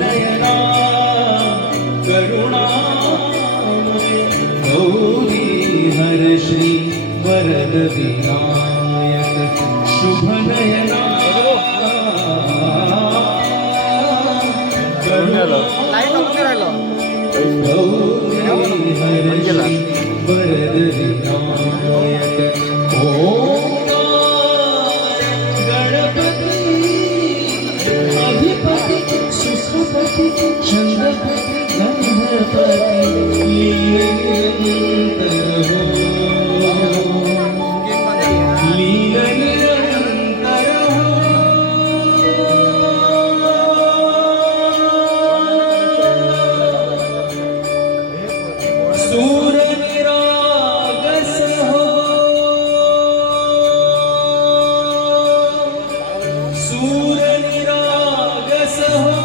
नयना करुणामय गौरी हर श्री वरद विनायक शुभ नयना गौरी हर श्री वरद विनायक चंद्रपति गंधपति लीला निरंतर हो सूर निरागस हो सूर निरागस हो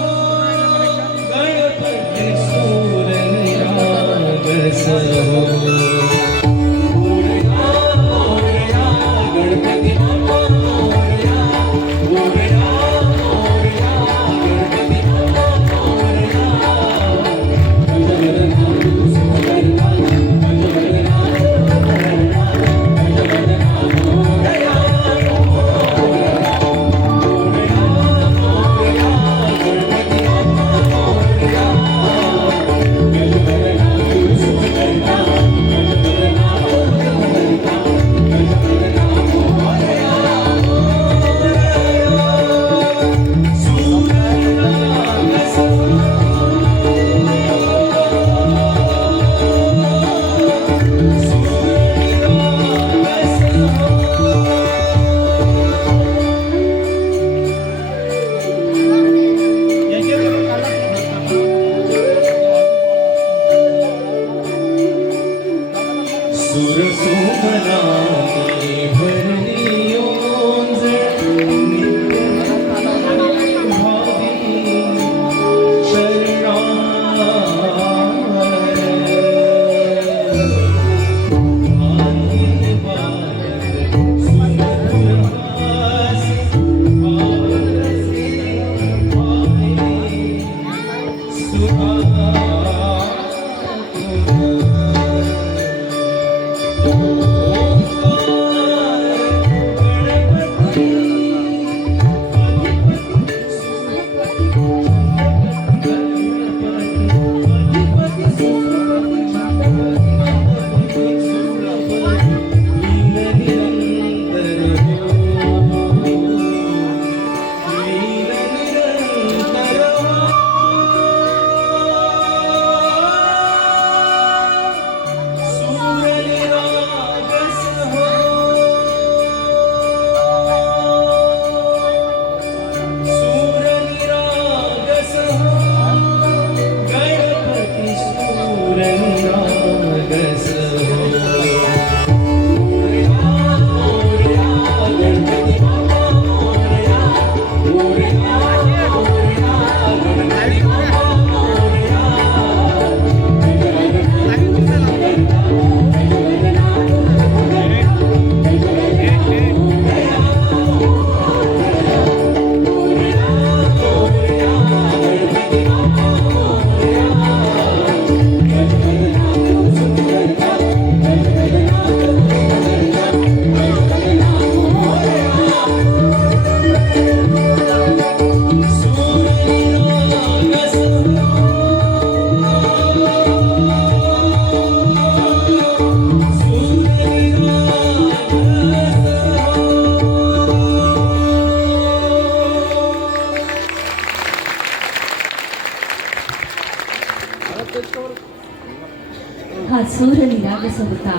हा सूर निरागस होता,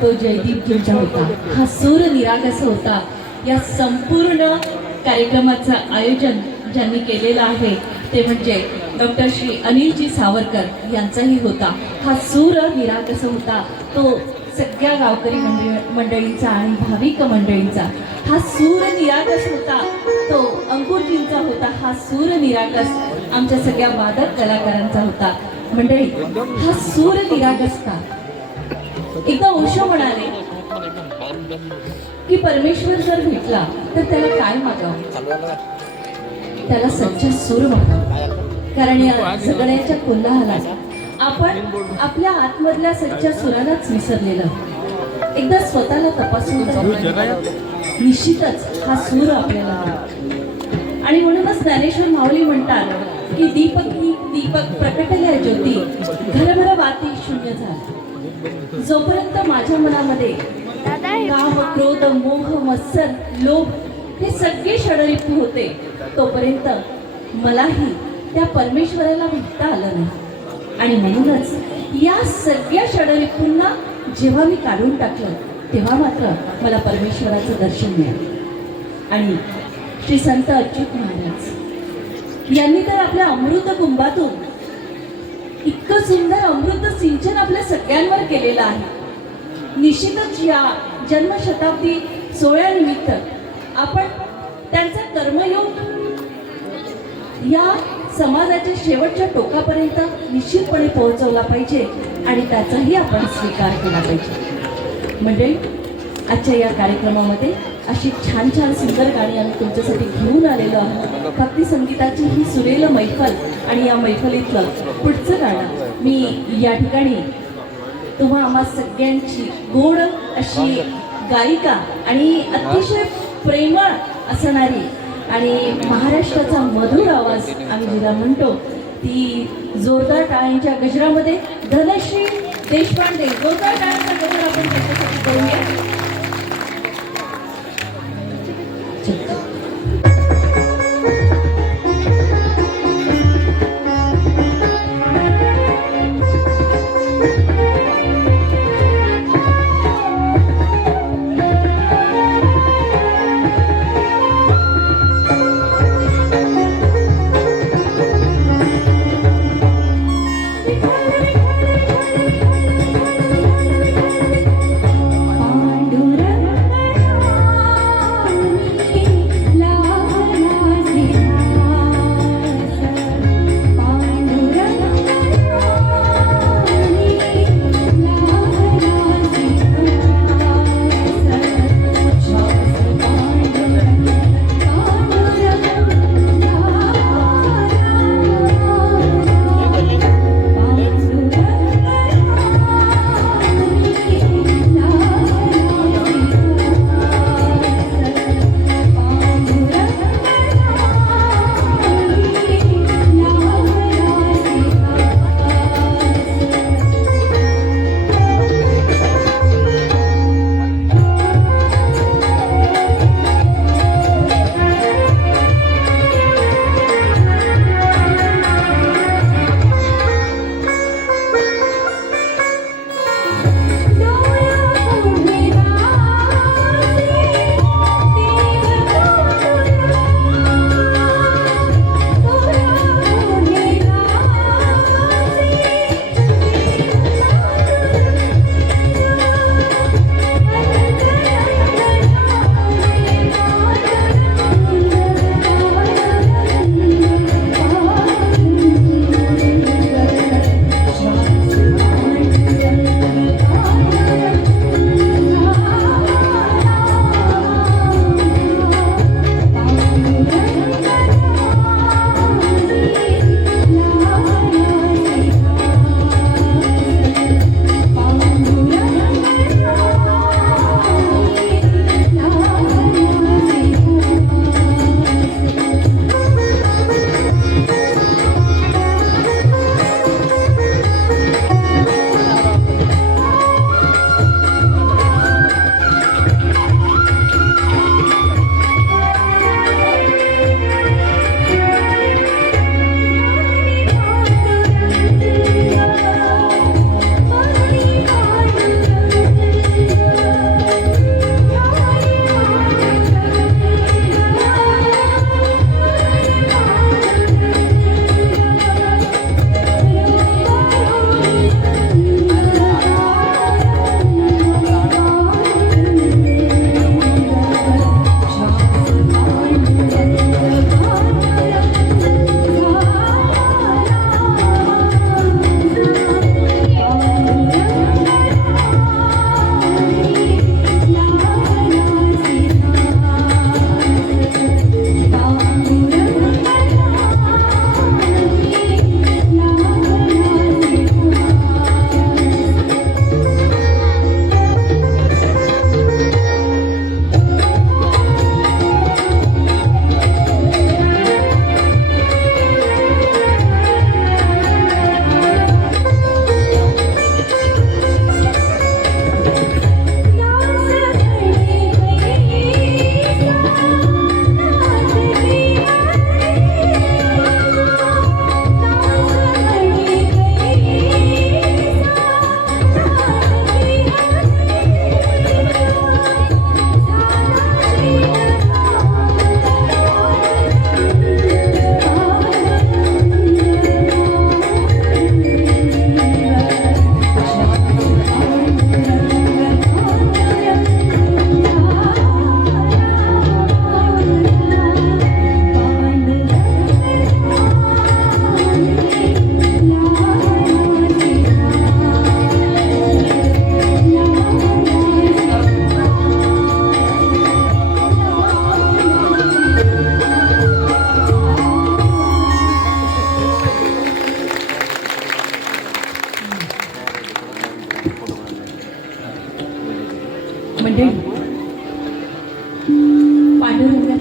तो जयदीप जोडा होता. हा सूर निरागस होता. या संपूर्ण कार्यक्रमाचं आयोजन ज्यांनी केलेलं आहे ते म्हणजे डॉक्टर श्री अनिलजी सावरकर यांचाही होता. हा सूर निरागस होता तो सगळ्या गावकरी मंडळींचा आणि भाविक मंडळींचा. हा सूर निरागस होता तो अंकुरजींचा होता. हा सूर निरागस आमच्या सगळ्या वादक कलाकारांचा होता. मंडळी, हा सूर निरागस का? एकदा ओशो म्हणाले की परमेश्वर जर भेटला तर त्याला काय मागावं? त्याला सच्चा सूर मागावा. कारण या सगळ्याच्या कोल्हाहलात आपण आपल्या आतमधल्या सच्च्या सुरालाच विसरलेलं. एकदा स्वतःला तपासून बघा. निश्चितच हा सूर आपल्याला मिळतो. आणि म्हणूनच ज्ञानेश्वर माऊली म्हणतात की दीपक प्रकटल्या ज्योती घरभर वाती शून्य झाला. जोपर्यंत माझ्या मनामध्ये काम, क्रोध, मोह, मत्सर, लोभ हे सगळे षडरिपू होते, तोपर्यंत मलाही त्या परमेश्वराला भेटता आलं नाही. आणि म्हणूनच या सगळ्या षडरिपूंना जेव्हा मी काढून टाकलं, तेव्हा मात्र मला परमेश्वराचं दर्शन मिळालं. आणि श्री संत अच्युत महाराज यांनी तर आपल्या अमृत कुंभातून इतकं सुंदर अमृत सिंचन आपल्या सगळ्यांवर केलेलं आहे. निश्चितच या जन्मशताब्दी सोहळ्यानिमित्त आपण त्यांचा कर्मयोग या समाजाच्या शेवटच्या टोकापर्यंत निश्चितपणे पोहोचवला पाहिजे आणि त्याचाही आपण स्वीकार केला पाहिजे. म्हणजे आजच्या या कार्यक्रमामध्ये अशी छान छान सुंदर गाणी आम्ही तुमच्यासाठी घेऊन आलेलो आहोत. भक्ती संगीताची ही सुरेल मैफल आणि या मैफलीतलं पुढचं गाणं मी या ठिकाणी तुम्हा आम्हा सगळ्यांची गोड अशी गायिका आणि अतिशय प्रेमळ असणारी आणि महाराष्ट्राचा मधुर आवाज आम्ही जिला म्हणतो, ती जोरदार टाळ्यांच्या गजरामध्ये धनश्री देशपांडे. जोरदार टाळ्यांचा गजर आपण त्यांच्यासाठी करूया.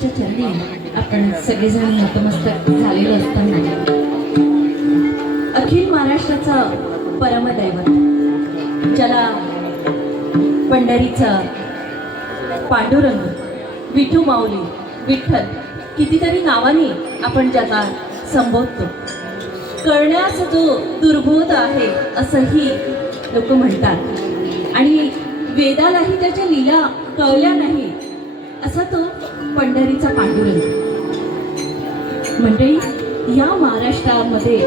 विठुमाऊलींच्या चरणी आपण सगळेजण नतमस्तक झालेलो असताना अखिल महाराष्ट्राचा परमदैवत, ज्याला पंढरीचा पांडुरंग, विठू माऊली, विठ्ठल कितीतरी नावाने आपण ज्याला संबोधतो, कळण्यास जो दुर्बोध आहे असंही लोक म्हणतात आणि वेदालाही त्याच्या लीला कळल्या नाही असा तो पंढरीचा पांडुरंग. मंडळी, या महाराष्ट्रामध्ये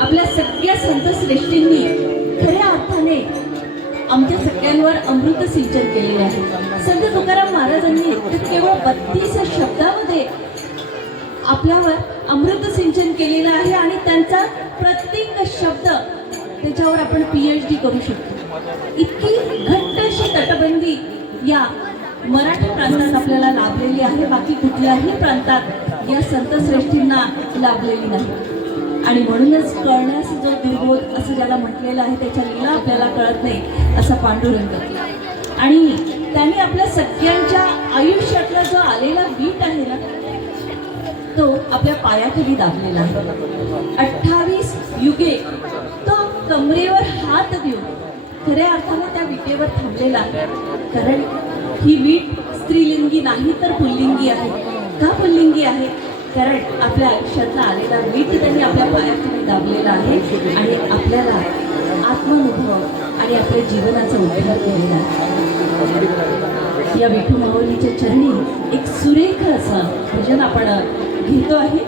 आपल्या सगळ्या संत श्रेष्ठींनी खऱ्या अर्थाने आमच्या सगळ्यांवर अमृत सिंचन केलेले आहे. संत तुकाराम महाराजांनी केवळ 32 शब्दामध्ये आपल्यावर अमृत सिंचन केलेलं आहे आणि त्यांचा प्रत्येक शब्द त्याच्यावर आपण PhD करू शकतो. इतकी घट्ट अशी तटबंदी या मराठी प्रांतात आपल्याला लाभलेली आहे. बाकी कुठल्याही प्रांतात या संत श्रेष्ठींना लाभलेली नाही आणि म्हणूनच कळण्यास जो दुर्बोध असं ज्याला म्हटलेलं आहे, त्याच्या लीला आपल्याला कळत नाही असा पांडुरंग. आणि त्यांनी आपल्या सगळ्यांच्या आयुष्यातला जो आलेला वीट आहे ना, तो आपल्या पायाखाली दाबलेला आहे. 28 युगे तो कमरेवर हात देऊन खऱ्या अर्थाने त्या विटेवर थांबलेला आहे. कारण ही वीट स्त्रीलिंगी नाही तर पुल्लिंगी आहे. का पुल्लिंगी आहे? कारण आपल्या आयुष्यातला आलेला वीट त्यांनी आपल्या पायाखाली दाबलेला आहे आणि आपल्याला आत्मानुभव आणि आपल्या जीवनाचा उद्धार केलेला आहे. या विठू माऊलीच्या चरणी एक सुरेख असं भजन आपण घेतो आहे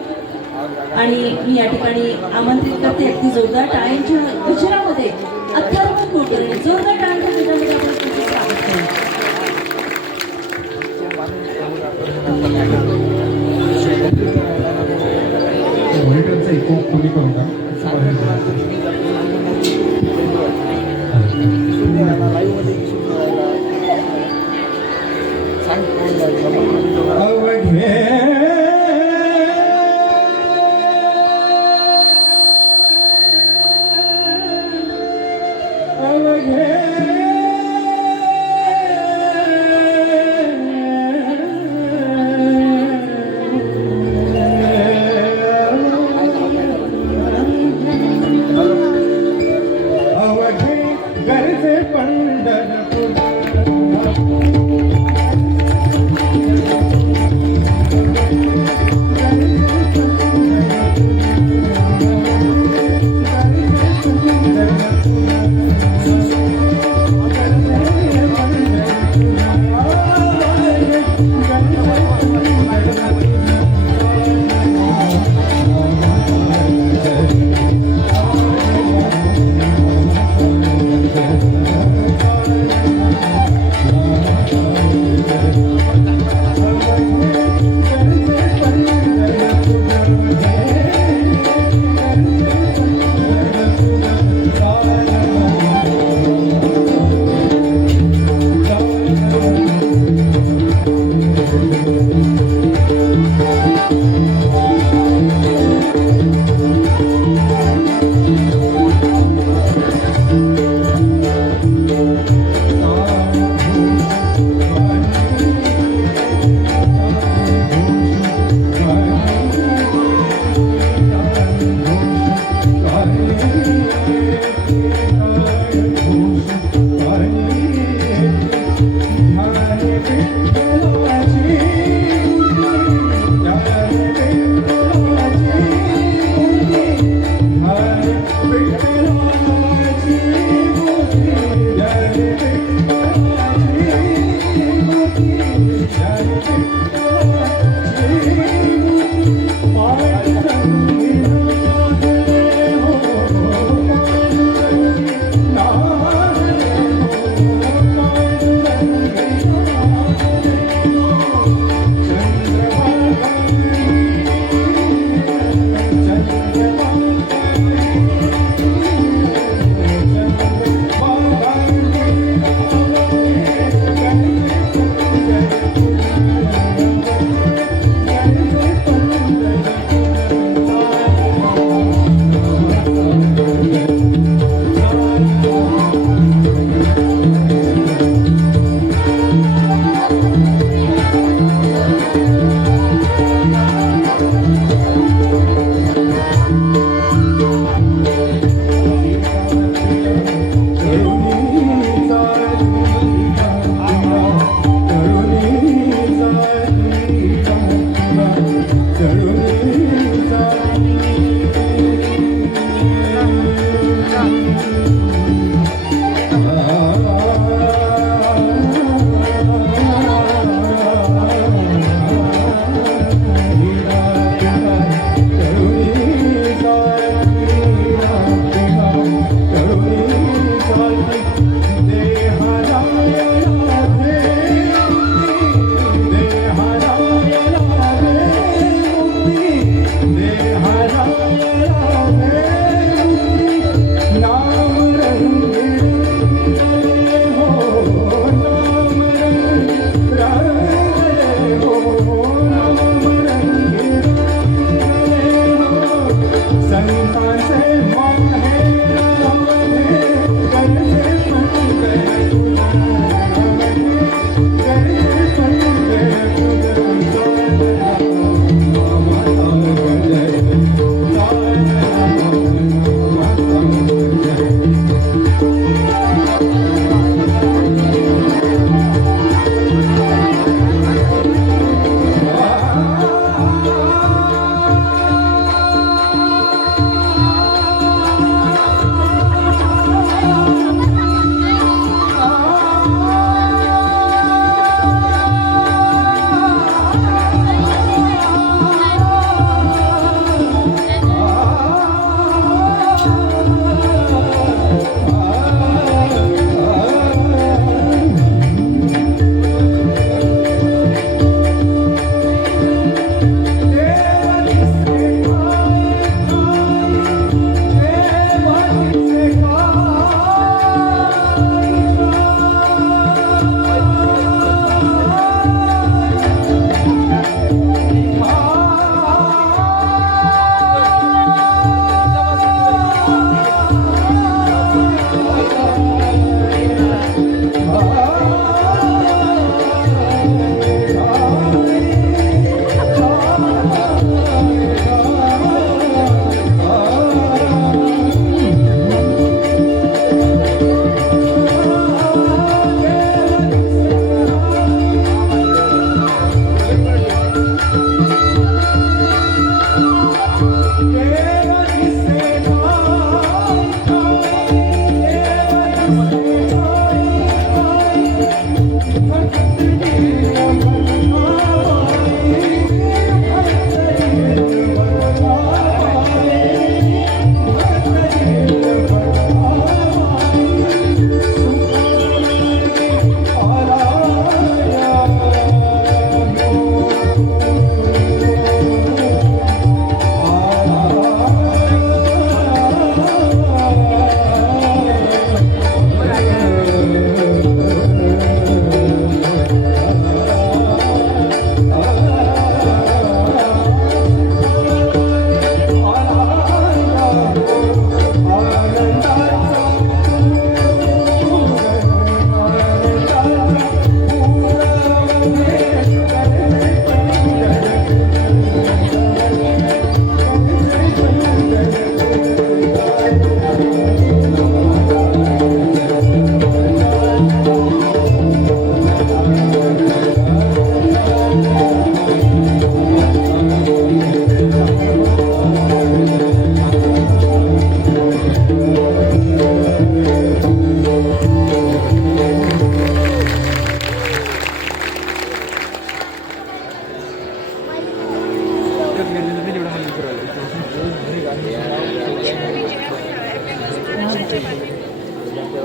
आणि मी या ठिकाणी आमंत्रित करते अगदी जोरदार टाळ्यांच्या गजरामध्ये, अथर्व कुलकर्णी, जोरदार टाळ्यांच्या गजरामध्ये आपण तुमचं स्वागत करू. मॉनिटरचा इको कोणी करू का?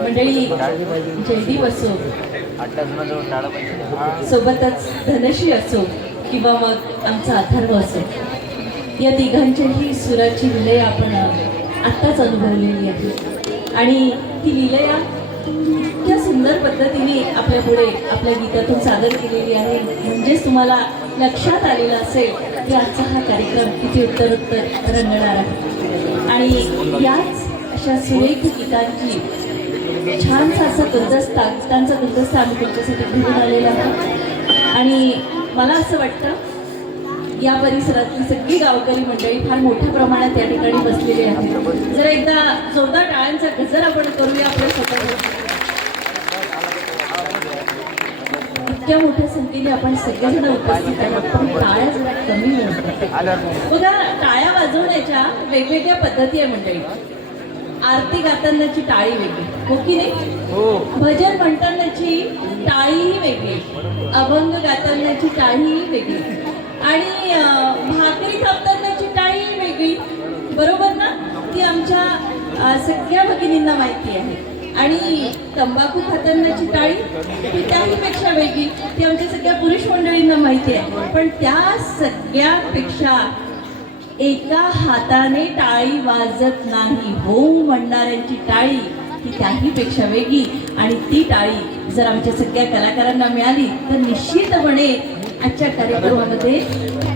मंडळी जयदीप असो, सोबतच धनश्री असो किंवा मग आमचा अथर्व असो, या तिघांच्याही सुराची विलय आपण आत्ताच अनुभवलेली आहे आणि ती विलया इतक्या सुंदर पद्धतीने आपल्या पुढे आपल्या गीतातून सादर केलेली आहे. म्हणजेच तुम्हाला लक्षात आलेलं असेल की आजचा हा कार्यक्रम किती उत्तरोत्तर रंगणार आहे आणि याच अशा सुरेख गीतांची छानसा असा गुलदस्ता, गीतांचा गुलदस्ता आम्ही तुमच्यासाठी घेऊन आलेला आहोत. आणि मला असं वाटतं या परिसरातली सगळी गावकरी मंडळी फार मोठ्या प्रमाणात या ठिकाणी बसलेली आहेत. जर एकदा जोरदार टाळ्यांचा गजर आपण करूया आपल्या स्वतः. इतक्या मोठ्या संख्येने आपण सगळेजण उपस्थित आहोत पण टाळ्या जरा कमी मिळतात. बघा, टाळ्या वाजवण्याच्या वेगवेगळ्या पद्धती आहे मंडळी. आरती गातानाची टाळी वेगळी, हो की नाही? भजन म्हणतानाची टाळीही वेगळी, अभंग गातानाची टाळीही वेगळी आणि भाकरी थापतानाची टाळीही वेगळी, बरोबर ना? ती आमच्या सगळ्या भगिनींना माहिती आहे. आणि तंबाखू खातानाची टाळी ही त्याहीपेक्षा वेगळी, ती आमच्या सगळ्या पुरुष मंडळींना माहिती आहे. पण त्या सगळ्यापेक्षा एका हाताने टाळी वाजत नाही हो म्हणणाऱ्यांची टाळी ही त्याहीपेक्षा वेगळी. आणि ती टाळी जर आमच्या सगळ्या कलाकारांना मिळाली तर निश्चितपणे आजच्या कार्यक्रमामध्ये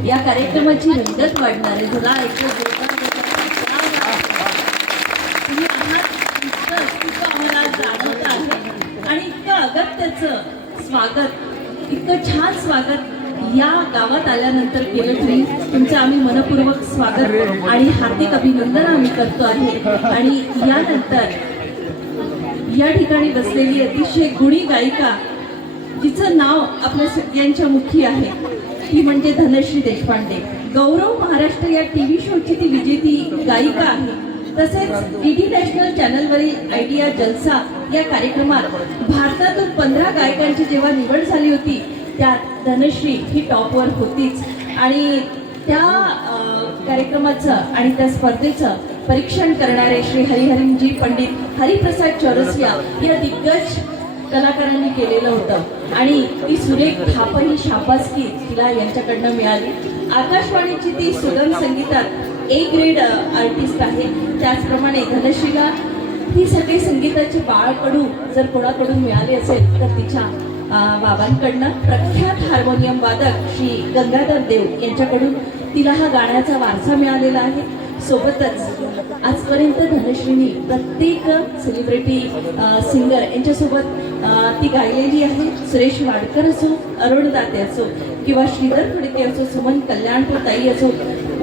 या कार्यक्रमाची रंगत वाढणार आहे. तुला तुम्ही आहात इतकं अस्तित्व आम्हाला जाणवत आहे आणि इतकं अगत्याचं स्वागत, इतकं छान स्वागत या गावात आल्यानंतर केलं तुम्ही. तुमचं आम्ही मनपूर्वक स्वागत आणि हार्दिक अभिनंदन आम्ही करतो आहे. आणि यानंतर या ठिकाणी बसलेली अतिशय गुणी गायिका, जिचं नाव आपल्या सगळ्यांच्या मुखी आहे, ती म्हणजे धनश्री देशपांडे. गौरव महाराष्ट्र या टीव्ही शोची ती विजेती गायिका आहे. तसेच डीडी नॅशनल चॅनलवरील आयडिया जलसा या कार्यक्रमात भारतातून 15 गायकांची जेव्हा निवड झाली होती त्यात धनश्री ही टॉपवर होतीच. आणि त्या कार्यक्रमाचं आणि त्या स्पर्धेचं परीक्षण करणारे श्री हरिहरिंजी पंडित हरिप्रसाद चौरसिया या दिग्गज कलाकारांनी केलेलं होतं आणि ती सुरेख थाप ही शाबासकी तिला यांच्याकडनं मिळाली. आकाशवाणीची ती सुगम संगीतात ए ग्रेड आर्टिस्ट आहे. त्याचप्रमाणे धनश्रीला ही सगळी संगीताची बाळकडू जर कोणाकडून मिळाली असेल तर तिच्या बाबांकडनं प्रख्यात हार्मोनियम वादक श्री गंगाधर देव यांच्याकडून तिला हा गाण्याचा वारसा मिळालेला आहे. सोबतच आजपर्यंत धनश्रीनी प्रत्येक सेलिब्रिटी सिंगर यांच्यासोबत ती गायलेली आहे. सुरेश वाडकर असो, अरुण दाते असो किंवा श्रीधर फडके असो, सुमन कल्याणपूर ताई असो,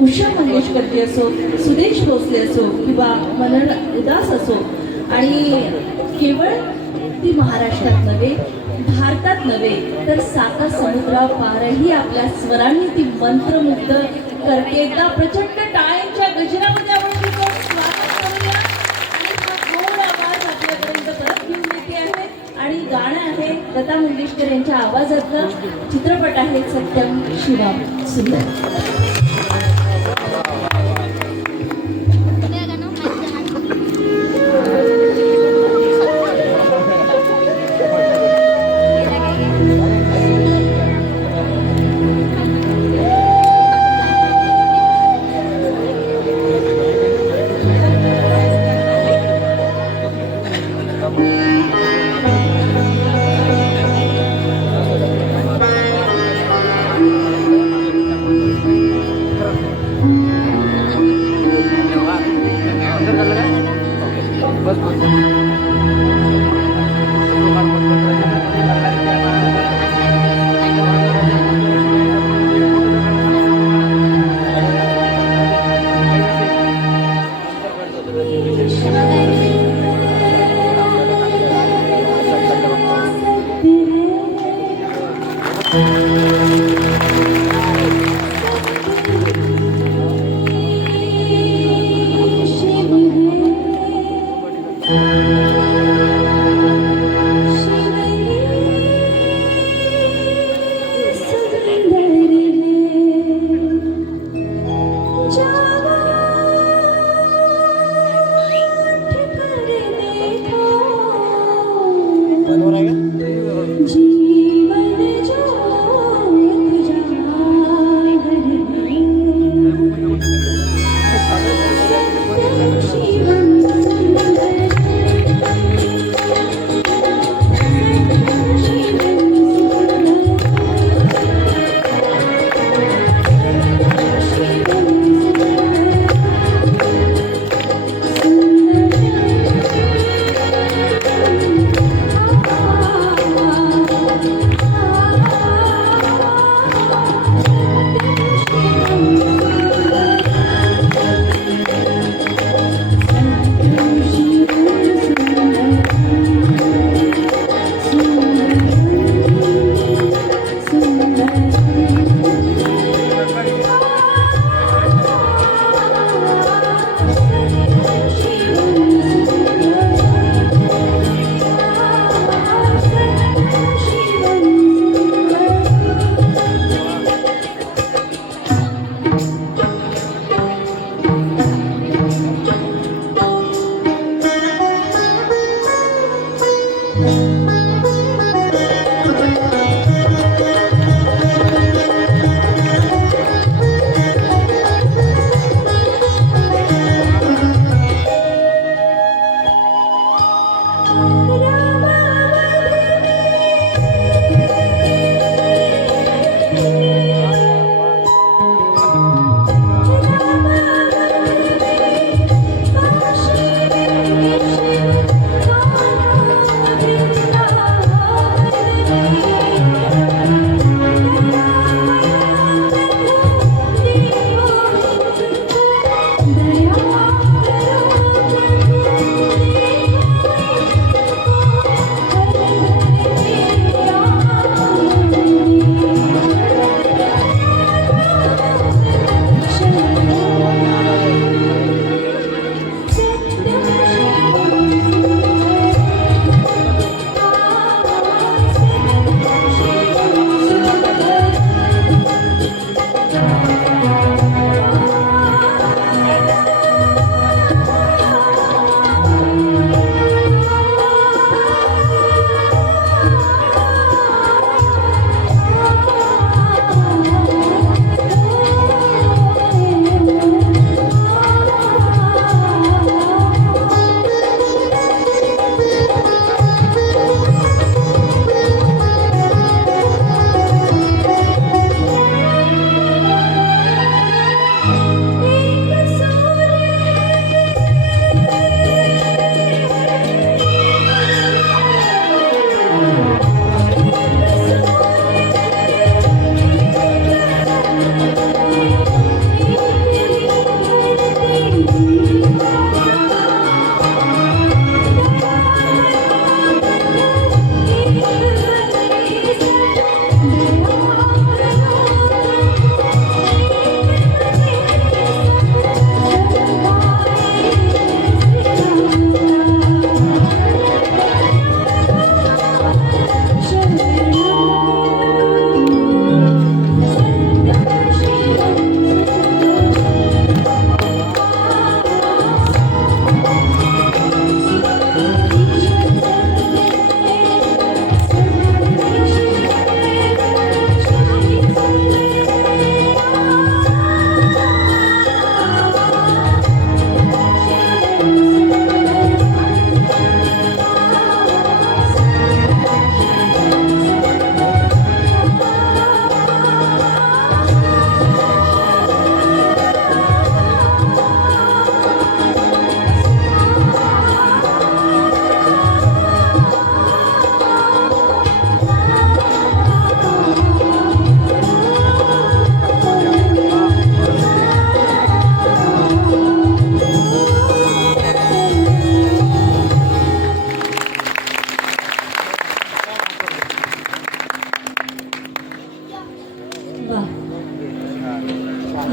उषा मंगेशकरजी असो, सुदेश भोसले असो किंवा मनन उदास असो. आणि केवळ ती महाराष्ट्रात नव्हे, भारतात नव्हे तर साता समुद्रापारही आपल्या स्वरांनी ती मंत्रमुग्ध करते. एकदा प्रचंड टाळ्यांच्या गजरामध्ये आपण तिचं स्वागत करूया आणि हा गोड आवाज आपल्यापर्यंत परत घेऊन येते आहे. आणि गाणं आहे लता मंगेशकर यांच्या आवाजातलं, चित्रपट आहे सत्यम शिवम सुंदर.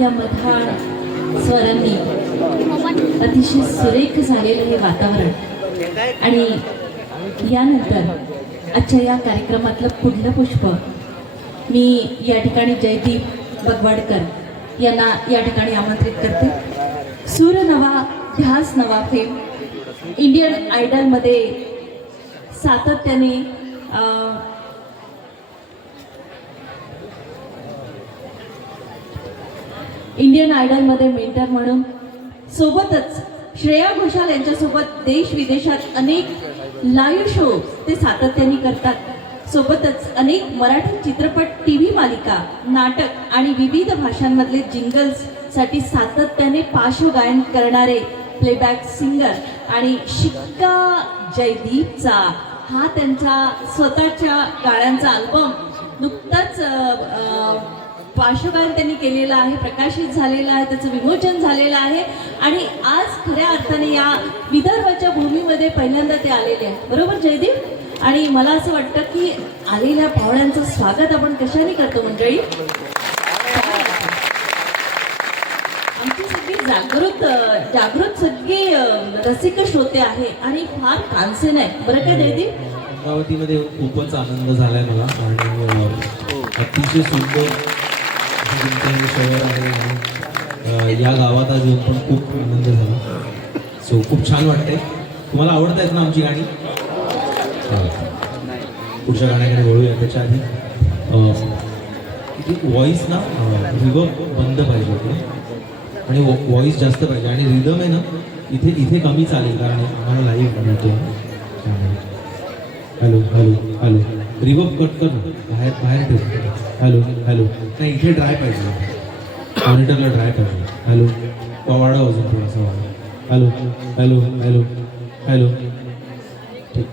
या मधाळ स्वरांनी अतिशय सुरेख झालेलं हे वातावरण आणि यानंतर आजच्या या कार्यक्रमातलं पुढलं पुष्प मी या ठिकाणी जयदीप बगवाडकर यांना या ठिकाणी आमंत्रित करते. सूर नवा ध्यास नवा फेम इंडियन आयडलमध्ये सातत्याने इंडियन आयडलमध्ये मेंटर म्हणून सोबतच श्रेया घोषाल यांच्यासोबत देश विदेशात अनेक लाईव्ह शो ते सातत्याने करतात. सोबतच अनेक मराठी चित्रपट, टीव्ही मालिका, नाटक आणि विविध भाषांमधले जिंगल्स साठी सातत्याने पार्श्वगायन करणारे प्लेबॅक सिंगर आणि शिक्का जयदीपचा हा त्यांचा स्वतःच्या गाण्यांचा अल्बम नुकताच पार्श्वगायन त्यांनी केलेलं आहे, प्रकाशित झालेलं आहे, त्याचं विमोचन झालेलं आहे आणि आज खऱ्या अर्थाने या विदर्भाच्या भूमीमध्ये पहिल्यांदा ते आलेले आहेत. बरोबर जयदीप? आणि मला असं वाटतं की आलेल्या पाहुण्यांचं स्वागत आपण कशाने करतो मंडळी? आमची सगळी जागृत सगळे रसिक श्रोते आहे आणि फार कानसेन आहे. बरं का जयदीप? अमरावतीमध्ये खूपच आनंद झालाय मला आणि अतिशय सुंदर तुमचं शहर आहे आणि या गावात आज येऊन पण खूप आनंद झाला. सो खूप छान वाटतंय. तुम्हाला आवडत आहेत ना आमची गाणी? पुढच्या गाण्याकडे वळूया. त्याच्या आधी व्हॉइस ना रिवर्ब बंद पाहिजे होते आणि व्हॉइस जास्त पाहिजे आणि रिदम आहे ना इथे कमी चालेल कारण आम्हाला लाईव्ह मिळतो. Hello hello hello reverb cut कर ना, बाहेर ठेव. हॅलो हॅलो नाही इथे ड्राय पाहिजे, मॉनिटरला ड्राय पाहिजे. हॅलो वाढा अजून थोडासा वाढा. हॅलो हॅलो हॅलो हॅलो ठीक.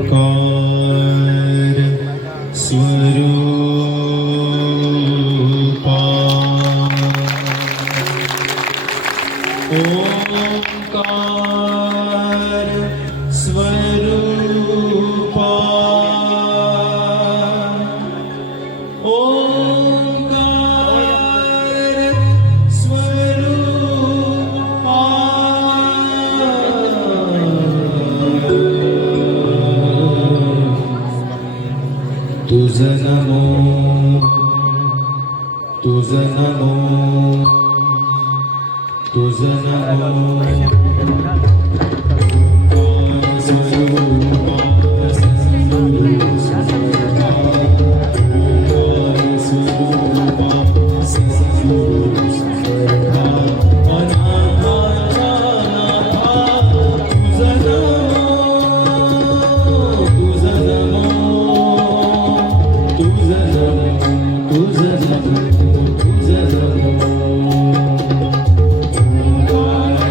ओंकार स्वरूपा ओंकार स्वरूपा ओंकार स्वरूपा तुझं नमो तुझं नमो तुझं नमो स्वरूपा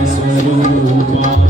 Swरूपा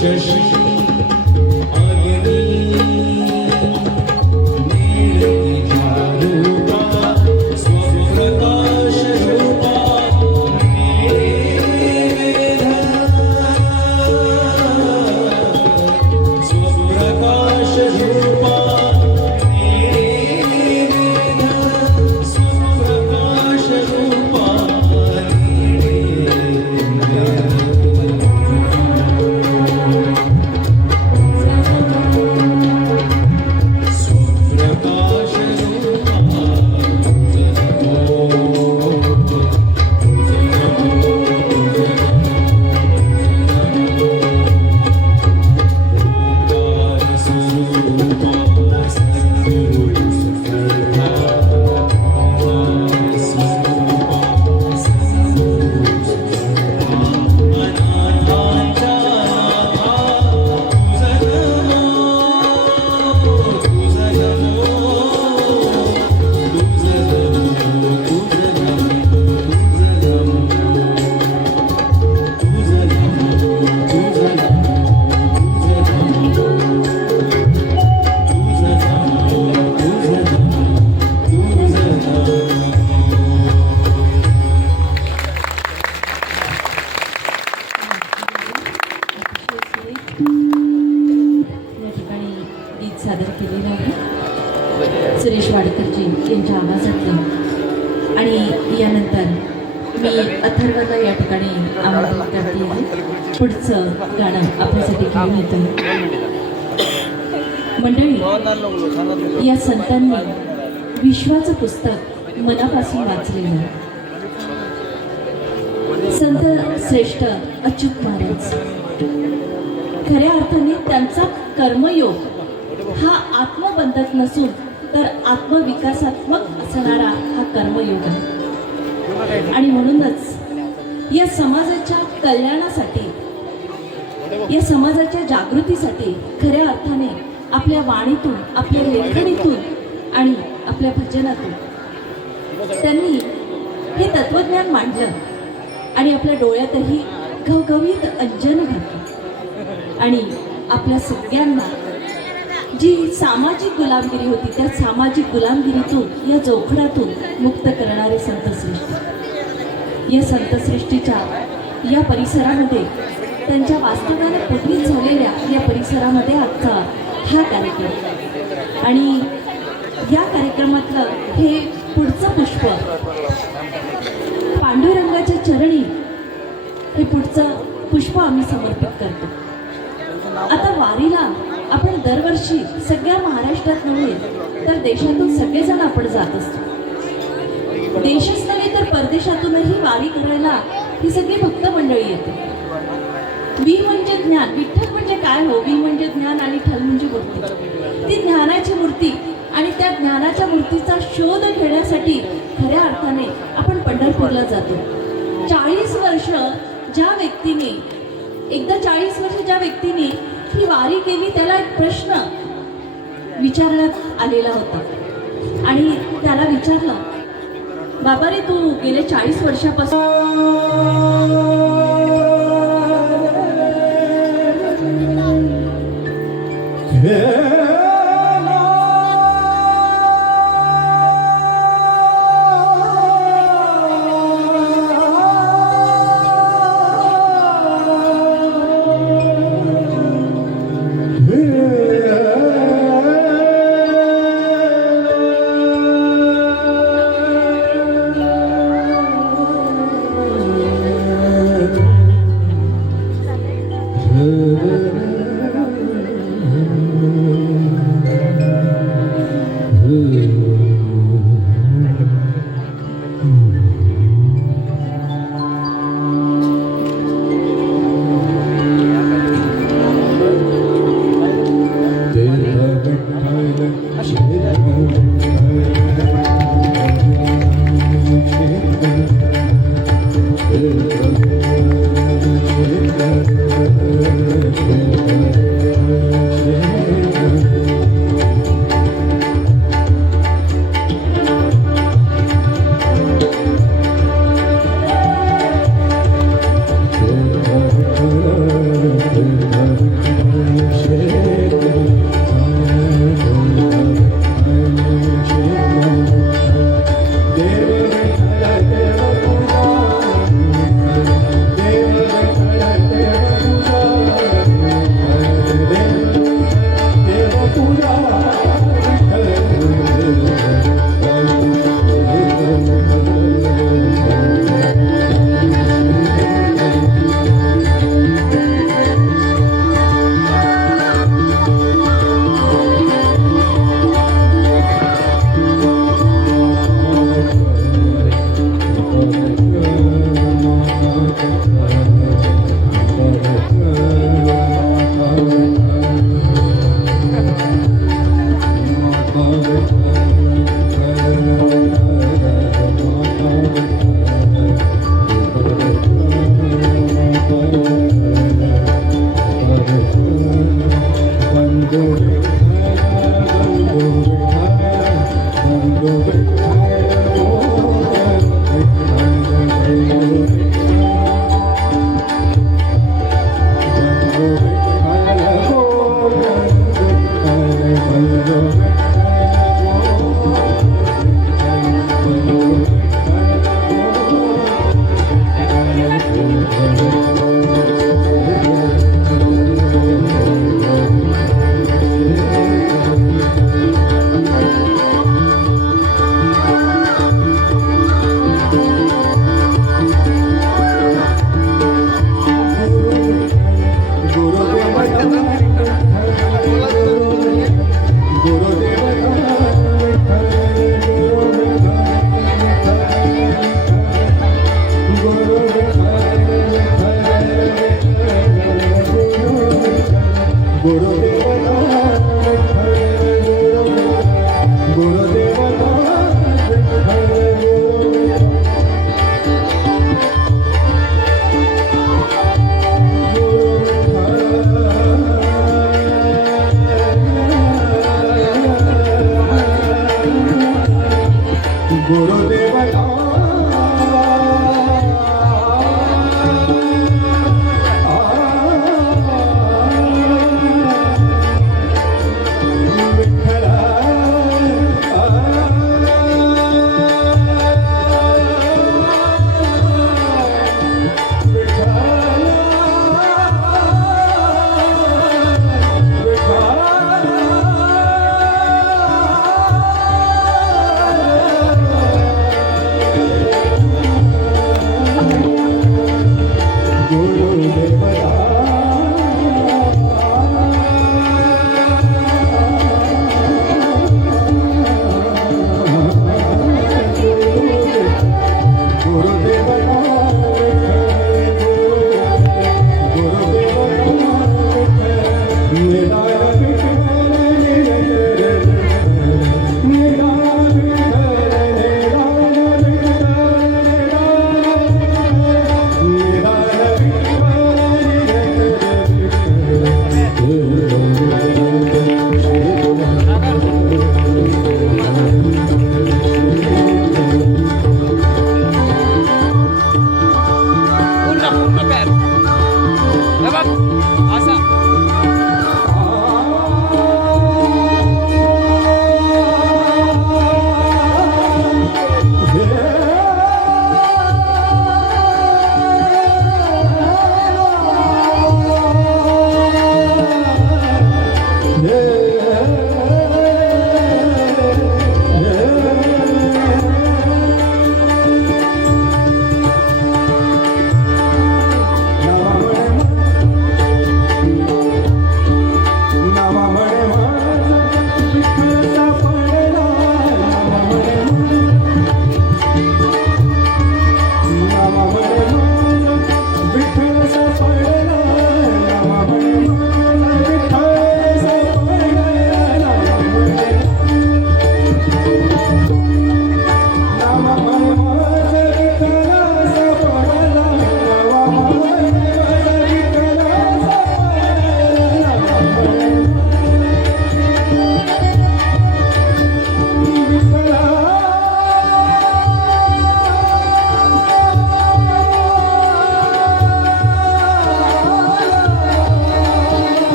शशी अग्नी नीलगिरी रूपा स्वप्रकाश रूपा स्वप्रकाश रूपा स्वप्रकाश रूपा स्वप्रकाश या ठिकाणी गीत सादर केलेलं आहे सुरेश वाडकरजी यांच्या आवाजातलं. आणि यानंतर मी अथर्वला या ठिकाणी आमंत्रित करते आहे. पुढचं गाणं आपल्यासाठी घेऊन येतं. मंडळी, या संतांनी विश्वाचं पुस्तक मनापासून वाचलेलं संत श्रेष्ठ अच्युत महाराज. खऱ्या अर्थाने त्यांचा कर्मयोग हा आत्मबंधक नसून तर आत्मविकासात्मक असणारा हा कर्मयोग आहे. आणि म्हणूनच या समाजाच्या कल्याणासाठी, या समाजाच्या जागृतीसाठी खऱ्या अर्थाने आपल्या वाणीतून, आपल्या लेखणीतून आणि आपल्या भजनातून त्यांनी हे तत्वज्ञान मांडलं आणि आपल्या डोळ्यातही घवघवीत अंजन घातलं आणि आपल्या सगळ्यांना जी सामाजिक गुलामगिरी होती त्या सामाजिक गुलामगिरीतून, या जोखडातून मुक्त करणारे संतश्रेष्ठी. या संतश्रेष्ठीच्या या परिसरामध्ये, त्यांच्या वास्तव्याने पुढील झालेल्या या परिसरामध्ये आजचा हा कार्यक्रम. आणि या कार्यक्रमातलं हे पुढचं पुष्प पांडुरंगाच्या चरणी, हे पुढचं पुष्प आम्ही समर्पित करतो. आता वारीला आपण दरवर्षी सगळ्या महाराष्ट्रात नव्हे तर देशातून सगळेजण आपण जात असतो. देशच नव्हे तर परदेशातूनही वारी करायला ही सगळी भक्त मंडळी येते. वी म्हणजे ज्ञान, विठ्ठल म्हणजे काय हो, वी म्हणजे ज्ञान आणि ठल म्हणजे मूर्ती. ती ज्ञानाची मूर्ती आणि त्या ज्ञानाच्या मूर्तीचा शोध घेण्यासाठी खऱ्या अर्थाने आपण पंढरपूरला जातो. 40 वर्ष ज्या व्यक्तीने, एकदा 40 वर्ष ज्या व्यक्तीने ही वारी केली, त्याला एक प्रश्न विचारण्यात आलेला होता आणि त्याला विचारलं, बाबा रे, तू गेले 40 वर्षापासून Thank you.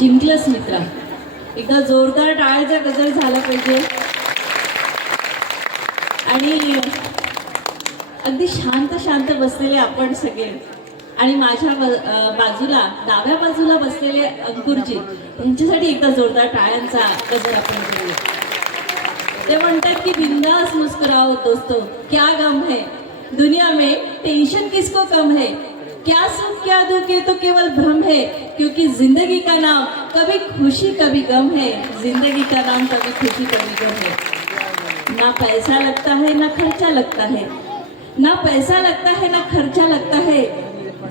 जिंकलंच मित्रा. एकदा जोरदार टाळ्याचा गजर झाला पाहिजे. आणि अगदी शांत शांत बसलेले आपण सगळे आणि माझ्या बाजूला डाव्या बाजूला बसलेले अंकुरजी यांच्यासाठी एकदा जोरदार टाळ्यांचा गजर आपण करूया. ते म्हणतात की बिंदास मुस्कुराओ दोस्तों, क्या गम है दुनिया में, टेंशन किसको कम है, क्या सुख क्या दुख ये तो केवल भ्रम है, क्योंकि जिंदगी का नाम कभी खुशी कभी गम है, जिंदगी का नाम कभी खुशी कभी गम है. ना पैसा लगता है ना खर्चा लगता है, ना पैसा लगता है ना खर्चा लगता है,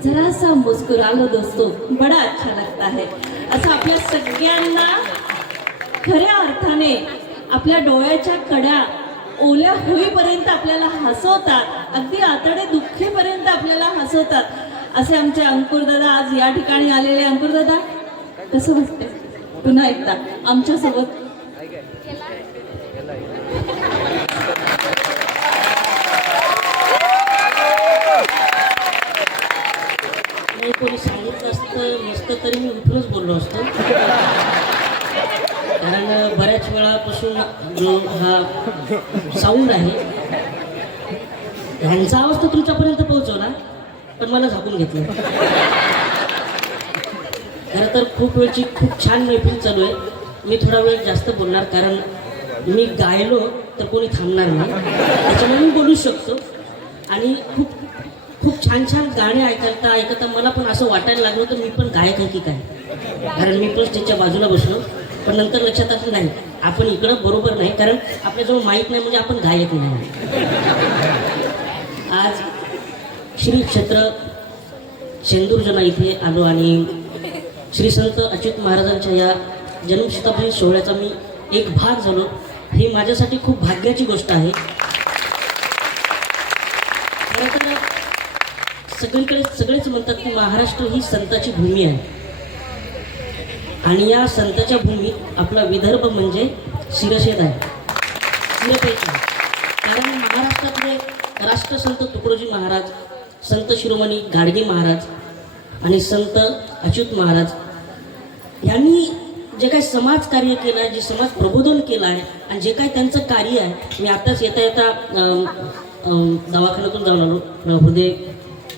जरा सा मुस्कुरा लो दोस्तों बड़ा अच्छा लगता है. असं आपल्या सगळ्यांना खऱ्या अर्थाने आपल्या डोळ्याच्या कडा ओल्या होईपर्यंत आपल्याला हसवतात, अगदी आतडे दुःखेपर्यंत आपल्याला हसवतात असे आमचे अंकुरदादा आज या ठिकाणी आलेले. अंकुरदादा कसं वाटतंय पुन्हा एकदा आमच्यासोबत? कोणी सांगितलं असतं नसतं तरी मी उठूनच बोललो असतो. कारण बऱ्याच वेळापासून जो हा साऊंड आहे ह्यांचा आवाज तर तुमच्यापर्यंत पोहोचवला पण मला झाकून घेतलं. खरं तर खूप वेळची खूप छान मैफिल चालू आहे. मी थोडा वेळ जास्त बोलणार कारण मी गायलो तर कोणी थांबणार नाही, त्याच्यामुळे मी बोलू शकतो. आणि खूप खूप छान छान गाणे ऐकता ऐकता मला पण असं वाटायला लागलं तर मी पण गायक आहे की काय, कारण मी पण स्टेजच्या बाजूला बसलो. पण नंतर लक्षात आलं नाही आपण इकडं बरोबर नाही, कारण आपल्याजवळ माहीत नाही म्हणजे आपण गायक नाही. आज श्री क्षेत्र शेंदूरजना इथे आलो आणि श्री संत अच्युत महाराजांच्या या जन्मशताब्दी सोहळ्याचा मी एक भाग झालो. ही माझ्यासाठी खूप भाग्याची गोष्ट आहे. खरं तर सगळीकडे सगळेच म्हणतात की महाराष्ट्र ही संताची भूमी आहे आणि या संताच्या भूमीत आपला विदर्भ म्हणजे शिरछेद आहे, शिरपेच आहे. कारण महाराष्ट्रातले राष्ट्रसंत तुकडोजी महाराज, संत शिरोमणी गाडगे महाराज आणि संत अच्युत महाराज यांनी जे काही समाज कार्य केलं आहे, जे समाज प्रबोधन केलं आहे आणि जे काही त्यांचं कार्य आहे. मी आत्ताच येता येता दवाखान्यातून जाऊन आलो,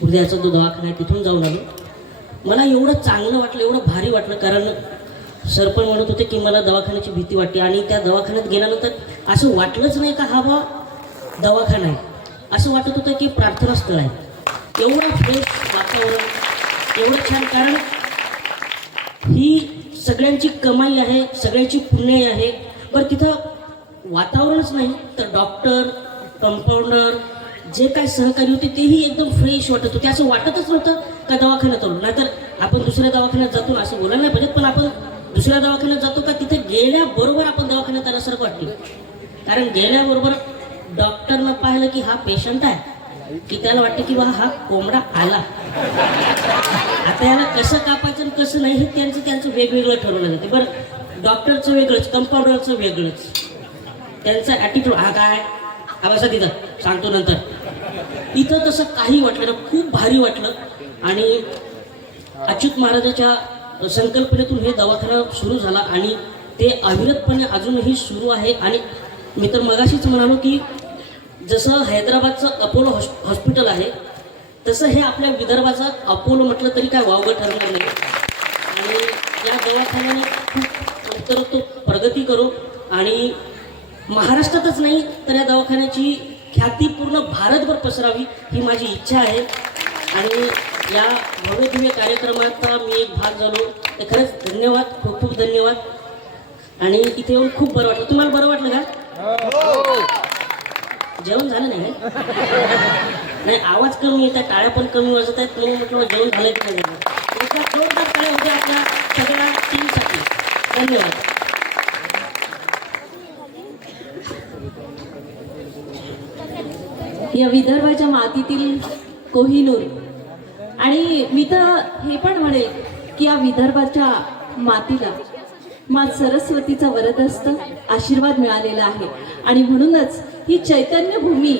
हृदयाचा जो दवाखाना आहे तिथून जाऊन आलो. मला एवढं चांगलं वाटलं, एवढं भारी वाटलं. कारण सर पण म्हणत होते की मला दवाखान्याची भीती वाटते आणि त्या दवाखान्यात गेल्यानंतर असं वाटलंच नाही का हा बा दवाखाना आहे, असं वाटत होतं की प्रार्थना स्थळ आहे. एवढं फ्रेश वातावरण, एवढं छान. कारण ही सगळ्यांची कमाई आहे, सगळ्यांची पुण्याई आहे. बरं तिथं वातावरणच नाही तर डॉक्टर, कंपाऊंडर जे काय सहकारी होते तेही एकदम फ्रेश वाटत होते. असं वाटतच नव्हतं का दवाखान्यात आलो. नाहीतर आपण दुसऱ्या दवाखान्यात जातो ना असं बोलायला नाही पाहिजे, पण आपण दुसऱ्या दवाखान्यात जातो का तिथे गेल्याबरोबर आपण दवाखान्यात आल्यासारखं वाटते. कारण गेल्याबरोबर डॉक्टरनं पाहिलं की हा पेशंट आहे की त्याला वाटतं की बा हा कोंबडा आला, आता याला कसं कापायचं आणि कसं नाही हे त्यांचं वेगवेगळं ठरवलं जाते. बरं डॉक्टरचं वेगळंच, कंपाऊंडरचं वेगळंच, त्यांचा ॲटिट्यूड हा काय हा बसा तिथं सांगतो नंतर. इथं तसं काही वाटलं ना, खूप भारी वाटलं. आणि अच्युत महाराजाच्या संकल्पनेतून हे दवाखाना सुरू झाला आणि ते अविरतपणे अजूनही सुरू आहे. आणि मी तर मगाशीच म्हणालो की जसं हैदराबादचं अपोलो हॉस्पिटल आहे तसं हे आपल्या विदर्भाचं अपोलो म्हटलं तरी काय वावगं ठरणार नाही. आणि या दवाखान्याने खूप उत्तरोत्तर प्रगती करू आणि महाराष्ट्रातच नाही तर या दवाखान्याची ख्याती पूर्ण भारतभर पसरावी ही माझी इच्छा आहे. आणि या भव्य दिव्य कार्यक्रमात मी एक भाग झालो ते खरंच धन्यवाद, खूप खूप धन्यवाद. आणि इथे येऊन खूप बरं वाटलं. तुम्हाला बरं वाटलं का? जेवण झालं नाही नाही, आवाज कमी येत आहे, टाळ्या पण कमी वाजत आहेत, म्हणून म्हटलं जेवण झालं की नाही झालं. एकदा जोरदार टाळ्या होत्या आपल्या सगळ्या टीमसाठी. धन्यवाद. या विदर्भाच्या मातीतील कोहिनूर. आणि मी तर हे पण म्हणेल की या विदर्भाच्या मातीला माँ सरस्वतीचा वरदहस्त आशीर्वाद मिळालेला आहे. आणि म्हणूनच ही चैतन्य भूमी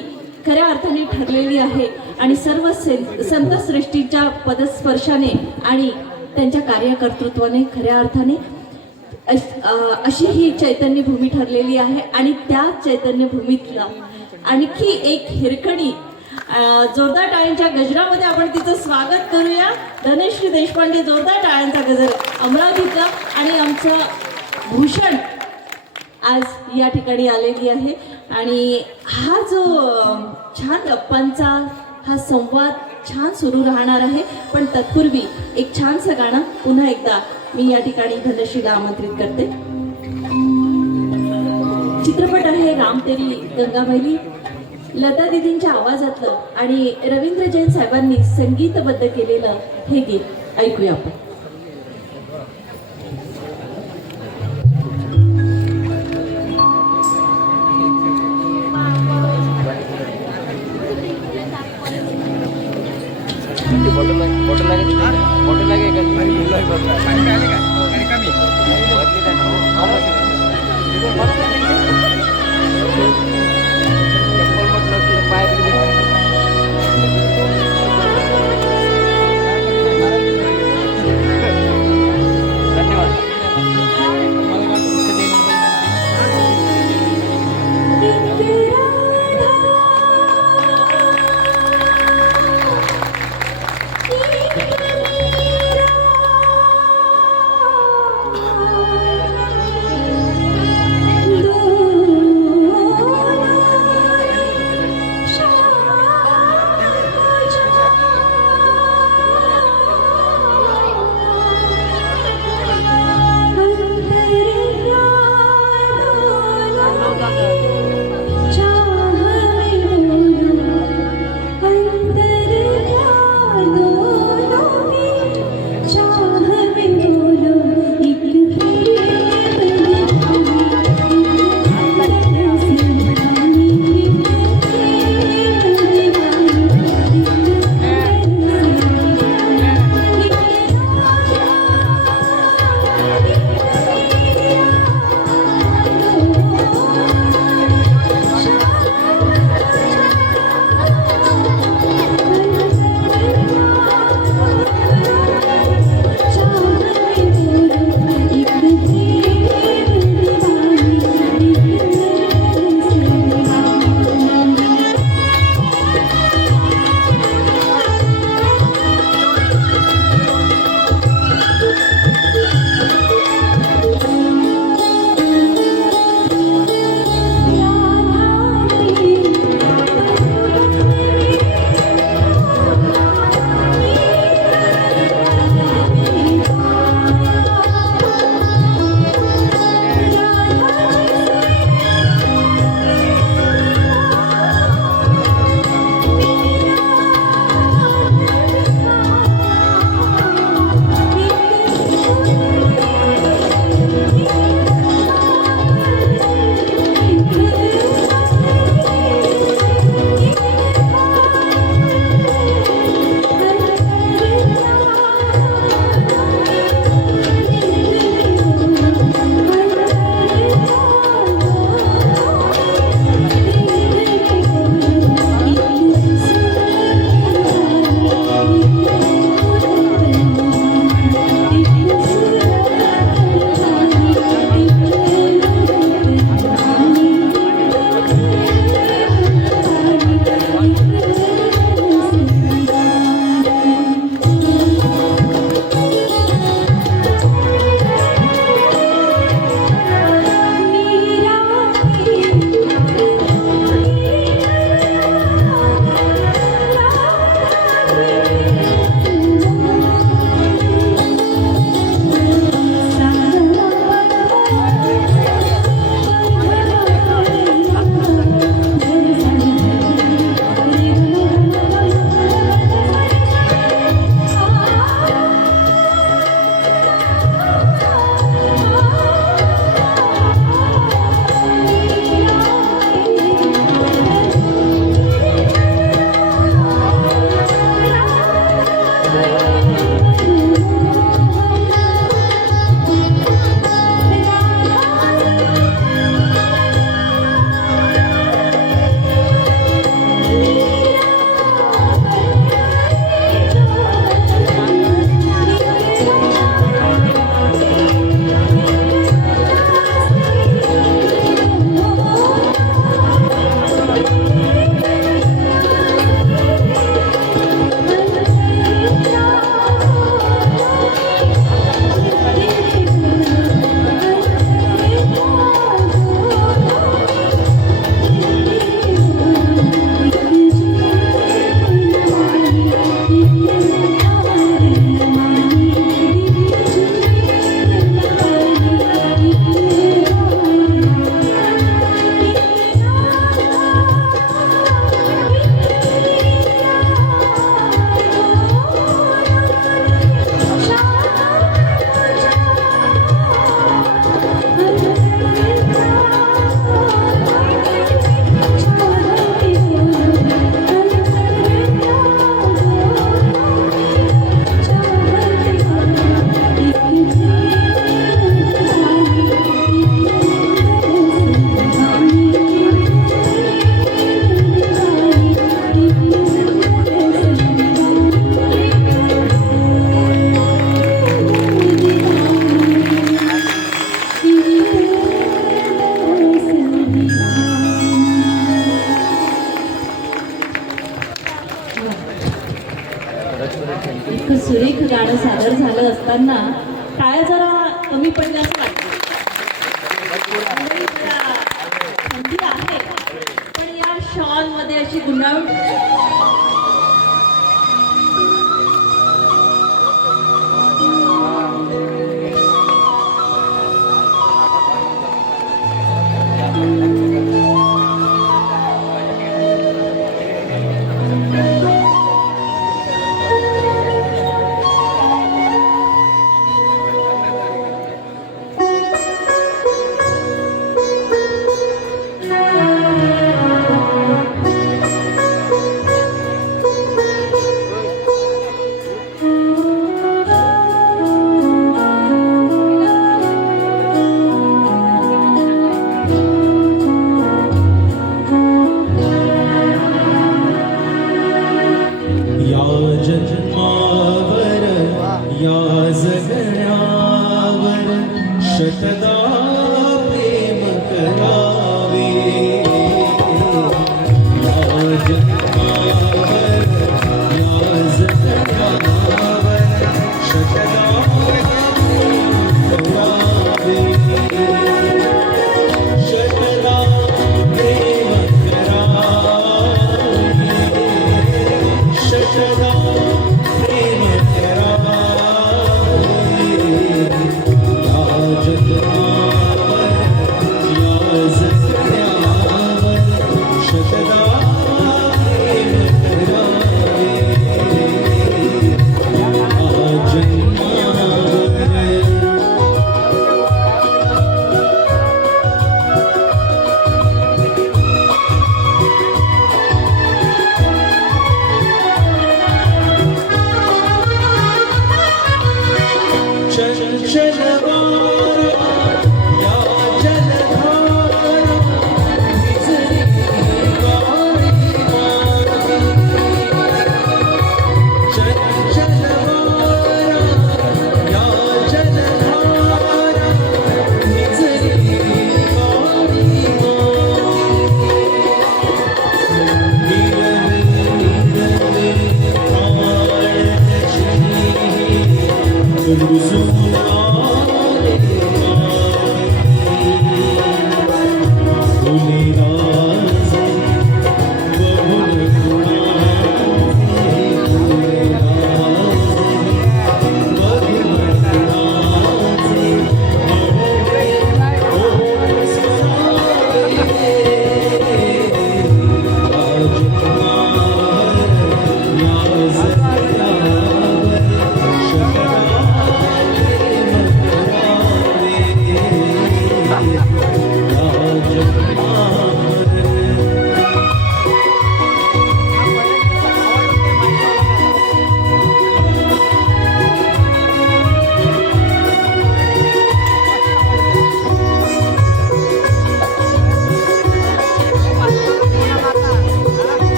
खऱ्या अर्थाने ठरलेली आहे. आणि सर्व संतश्रेष्ठीच्या पदस्पर्शाने आणि त्यांच्या कार्यकर्तृत्वाने खऱ्या अर्थाने अशी ही चैतन्य भूमी ठरलेली आहे. आणि त्या चैतन्य भूमीतला आणखी एक हिरकणी जोरदार टाळ्यांच्या गजरामध्ये आपण तिचं स्वागत करूया. धनेश्री देशपांडे, जोरदार टाळ्यांचा गजर अमरावतीचा. आणि आमचं भूषण आज या ठिकाणी आलेली आहे. आणि हा जो छान गप्पांचा हा संवाद छान सुरू राहणार आहे. पण तत्पूर्वी एक छानसं गाणं पुन्हा एकदा मी या ठिकाणी धनश्रीला आमंत्रित करते. चित्रपट आहे राम तेरी गंगाभैली, लता दीदींच्या आवाजातलं आणि रवींद्र जैन साहेबांनी संगीतबद्ध केलेलं हे गीत ऐकूया आपण. गाणं सादर झालं असताना टाळ्या जरा कमी पडल्या असं वाटतं. मंडळी जरा थंडी आहे, पण या शॉलमध्ये अशी गुंडाळून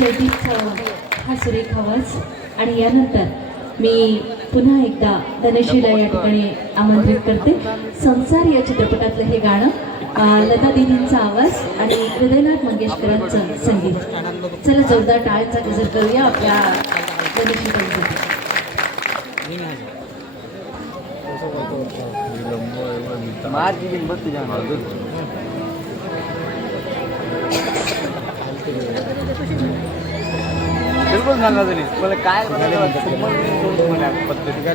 जयदीपचा हा सुरेख आवाज आणि यानंतर मी पुन्हा एकदा धनश्रीला या ठिकाणी आमंत्रित करते. संसार या चित्रपटातलं हे गाणं लता दिदींचा आवाज आणि हृदयनाथ मंगेशकरांचं संगीत. चला जोरदार टाळ्यांचा गजर करूया आपल्या धनश्रीताईंसाठी. बिलकुल सांगा तुम्ही मला काय पद्धती काय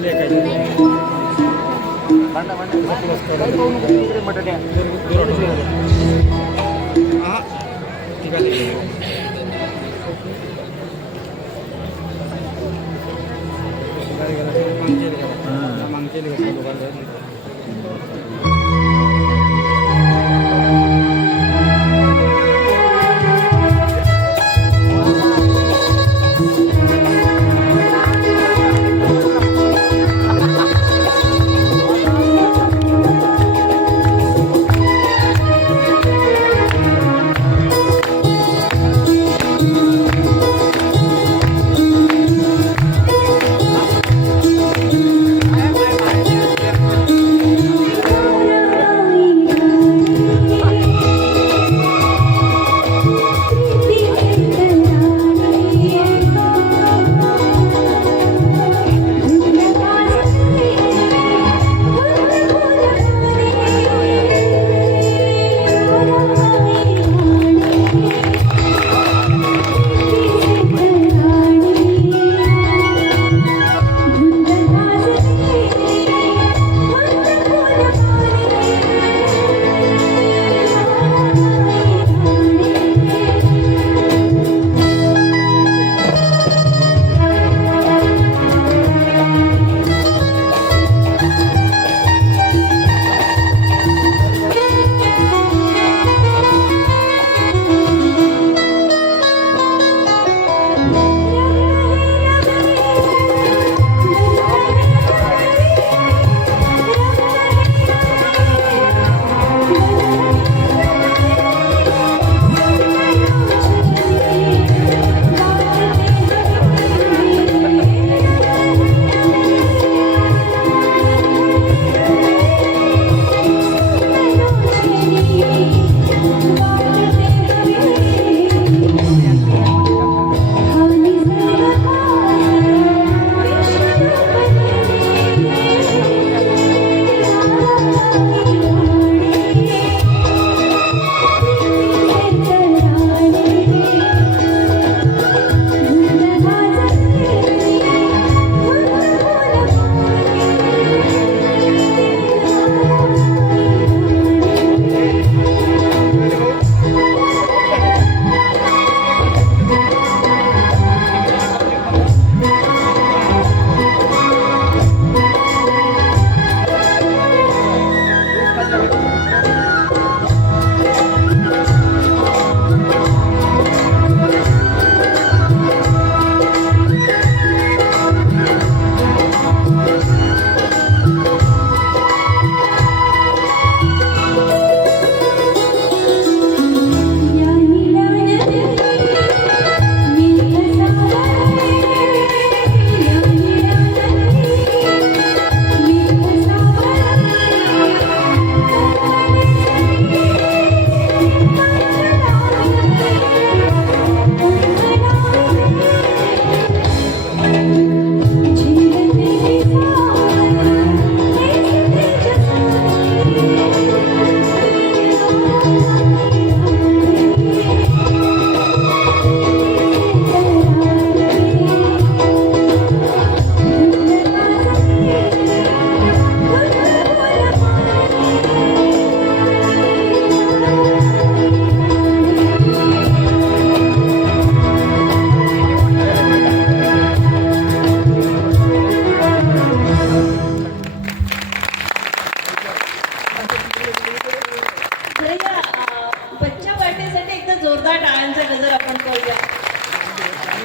जोरदार टाळ्यांचा गजर आपण करूया.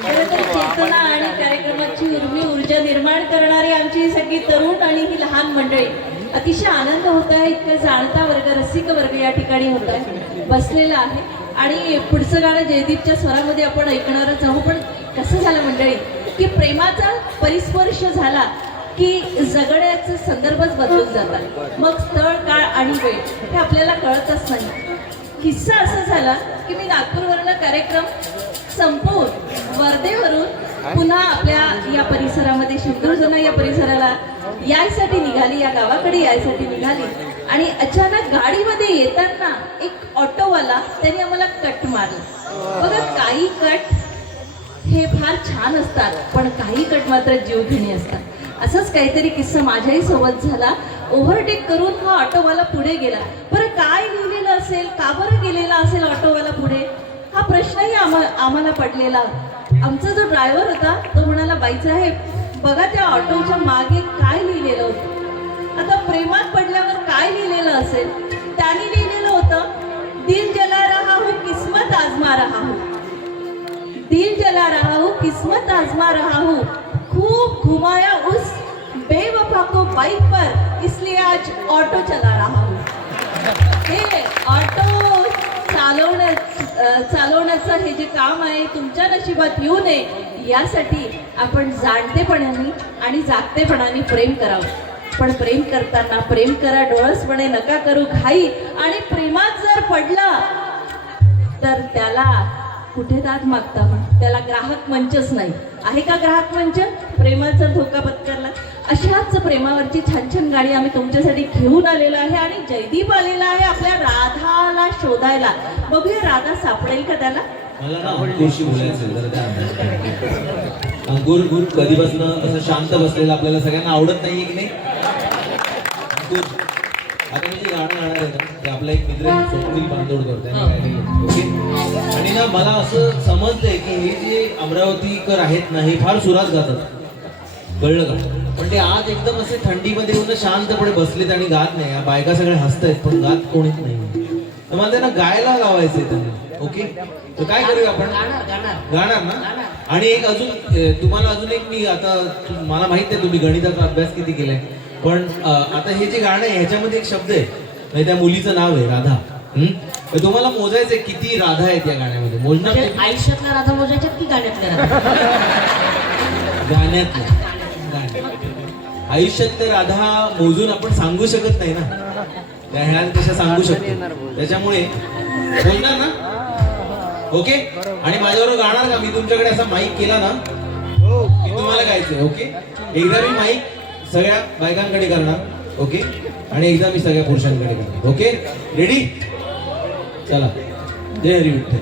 खरं तर चेतना आणि कार्यक्रमाची ऊर्जा निर्माण करणारी आमची सगळी तरुण आणि ही लहान मंडळी, अतिशय आनंद होत आहे. इतकं जाणता वर्ग, रसिक वर्ग या ठिकाणी होत आहे, बसलेला आहे. आणि पुढचं गाणं जयदीपच्या स्वरामध्ये आपण ऐकणारच आहोत. पण कसं झालं मंडळी की प्रेमाचा परिस्पर्श झाला की जगण्याचे संदर्भच बदलून जातात. मग स्थळ, काळ आणि वेळ हे आपल्याला कळतच नाही. किस्सा असा झाला की मी नागपूरवरला कार्यक्रम संपवून वर्धेवरून पुन्हा आपल्या या परिसरामध्ये शिंदूरजना या परिसराला यायसाठी निघाली, या गावाकडे यायसाठी निघाली. आणि अचानक गाडीमध्ये येताना एक ऑटोवाला त्याने आम्हाला कट मारला. बघा, काही कट हे फार छान असतात, पण काही कट मात्र जीवघेणी असतात. असंच काहीतरी किस्सा माझ्याही सोबत झाला. ओव्हरटेक करून हा ऑटोवाला पुढे गेला. बरं, काय लिहिलेलं असेल, का बरं गेलेला असेल ऑटोवाला पुढे, हा प्रश्नही आम्हाला पडलेला. आमचा जो ड्रायव्हर होता तो म्हणाला, बाईसाहेब बघा त्या ऑटोच्या मागे काय लिहिलेलं होतं. आता प्रेमात पडल्यावर काय लिहिलेलं असेल, त्याने लिहिलेलं होतं, दिल जला रहा हूँ किस्मत आजमा रहा हूँ, दिल जला रहा हूँ किस्मत आजमा रहा हूँ, खूब घुमाया उस बेवफा को बाइक पर, इसलिए आज ऑटो चला रहा हूँ. हे ऑटो चालवण्याचं हे जे काम आहे तुमच्या नशिबात येऊ नये यासाठी आपण जाणतेपणाने आणि जागतेपणाने प्रेम करावं. पण प्रेम करताना प्रेम करा डोळसपणे, नका करू घाई. आणि प्रेमात जर पडला तर त्याला कुठे दाद मागता, त्याला ग्राहक मंचच नाही. आहे का ग्राहक मंच प्रेमात जर धोका पत्करला? अशाच प्रेमावरची छान छान गाणी आम्ही तुमच्यासाठी घेऊन आलेलो आहे. आणि जयदीप आलेला आहे आपल्या राधाला शोधायला. बघूया राधा सापडेल का त्याला. मला ना अंकुरशी बोलायचं जरा त्या अंकुर कधीपासून असं शांत बसलेलं आपल्याला सगळ्यांना आवडत नाहीये की नाही. अंकुर, आता मी जे गाणं गाणार आहे ना ते आपला एक मित्र स्वप्नील बांदोडकर त्याने गायलेलं. ओके. आणि ना मला असं समजलंय की हे जे अमरावतीकर आहेत ना हे फार सुरात गातात, कळलं का. पण ते आज एकदम असे थंडीमध्ये येऊन शांतपणे बसलेत आणि गात नाही. या बायका सगळ्या हसतायत पण गात कोणीच नाही. तर मला त्यांना गायला लावायचंय त्यांना. ओके, तर काय करूया आपण, गाणार ना. आणि एक अजून तुम्हाला अजून एक मी आता मला माहित नाही तुम्ही गणिताचा अभ्यास किती केलाय, पण आता हे जे गाणं आहे ह्याच्यामध्ये एक शब्द आहे म्हणजे त्या मुलीचं नाव आहे राधा. तर तुम्हाला मोजायचंय किती राधा आहेत या गाण्यामध्ये. मोजणार नाही. आयुष्यातल्या राधा मोजायच्यात की गाण्यातल्या राधा? गाण्यात आयुष्यात राधा मोजून आपण सांगू शकत नाही ना, त्या ह्या तशा सांगू शकतो. त्याच्यामुळे बोलणार ना. ओके. आणि माझ्याबरोबर गाणार का. मी तुमच्याकडे असा माईक केला ना की तुम्हाला गायचंय. ओके. एकदा मी माईक सगळ्या बायकांकडे करणार. ओके. आणि एकदा मी सगळ्या पुरुषांकडे करणार. Okay, ready. चला. जय हरी विठ्ठल.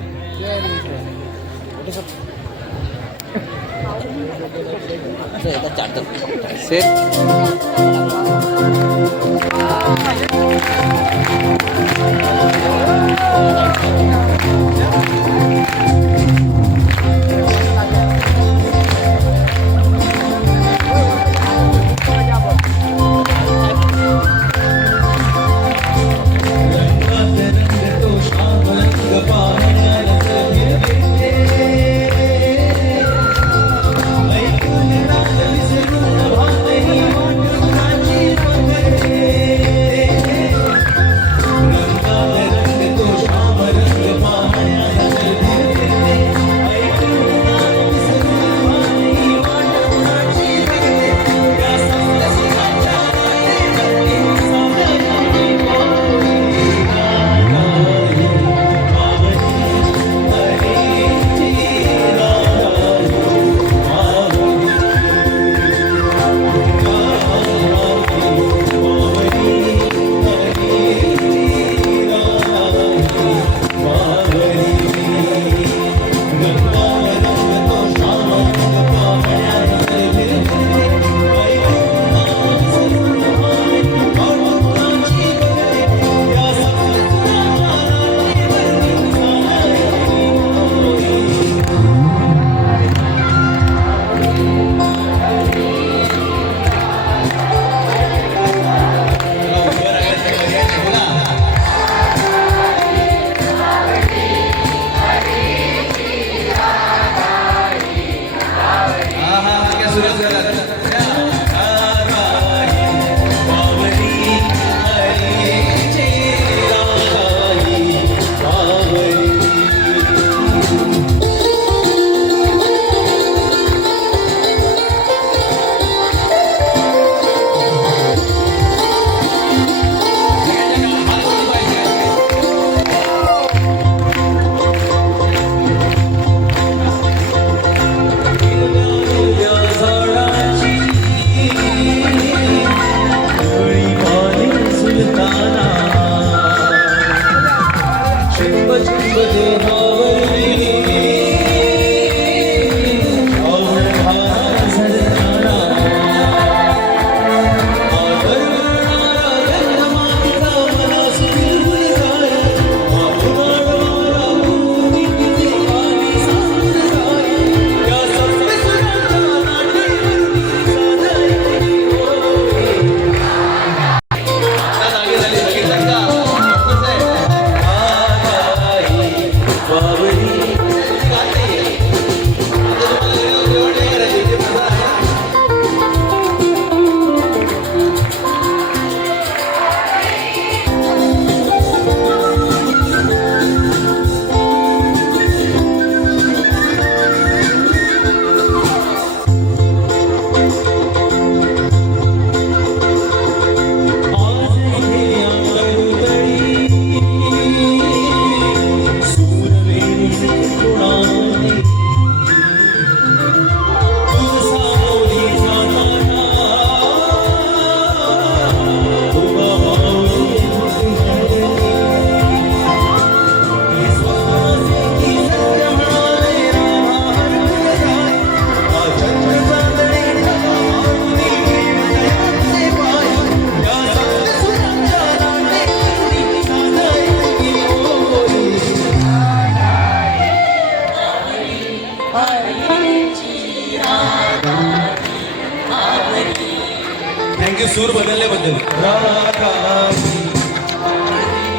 सूर बदलल्याबद्दल. राधाई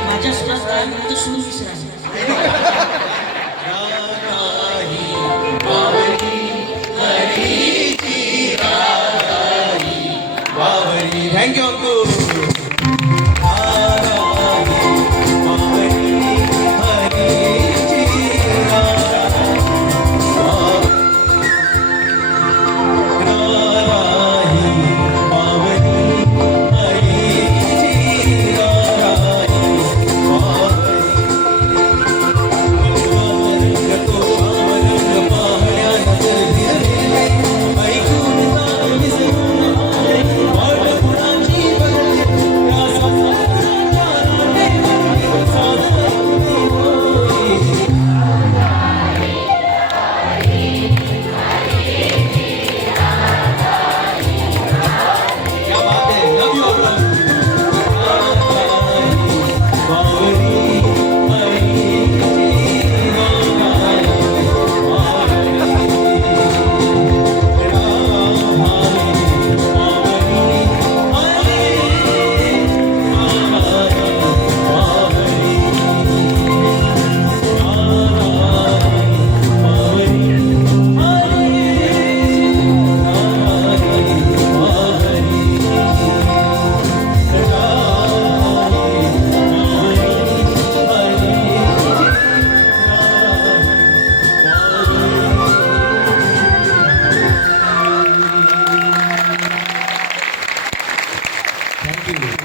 माझ्या सुरात काय म्हणतो सूर विसरा. थँक्यू अंकू.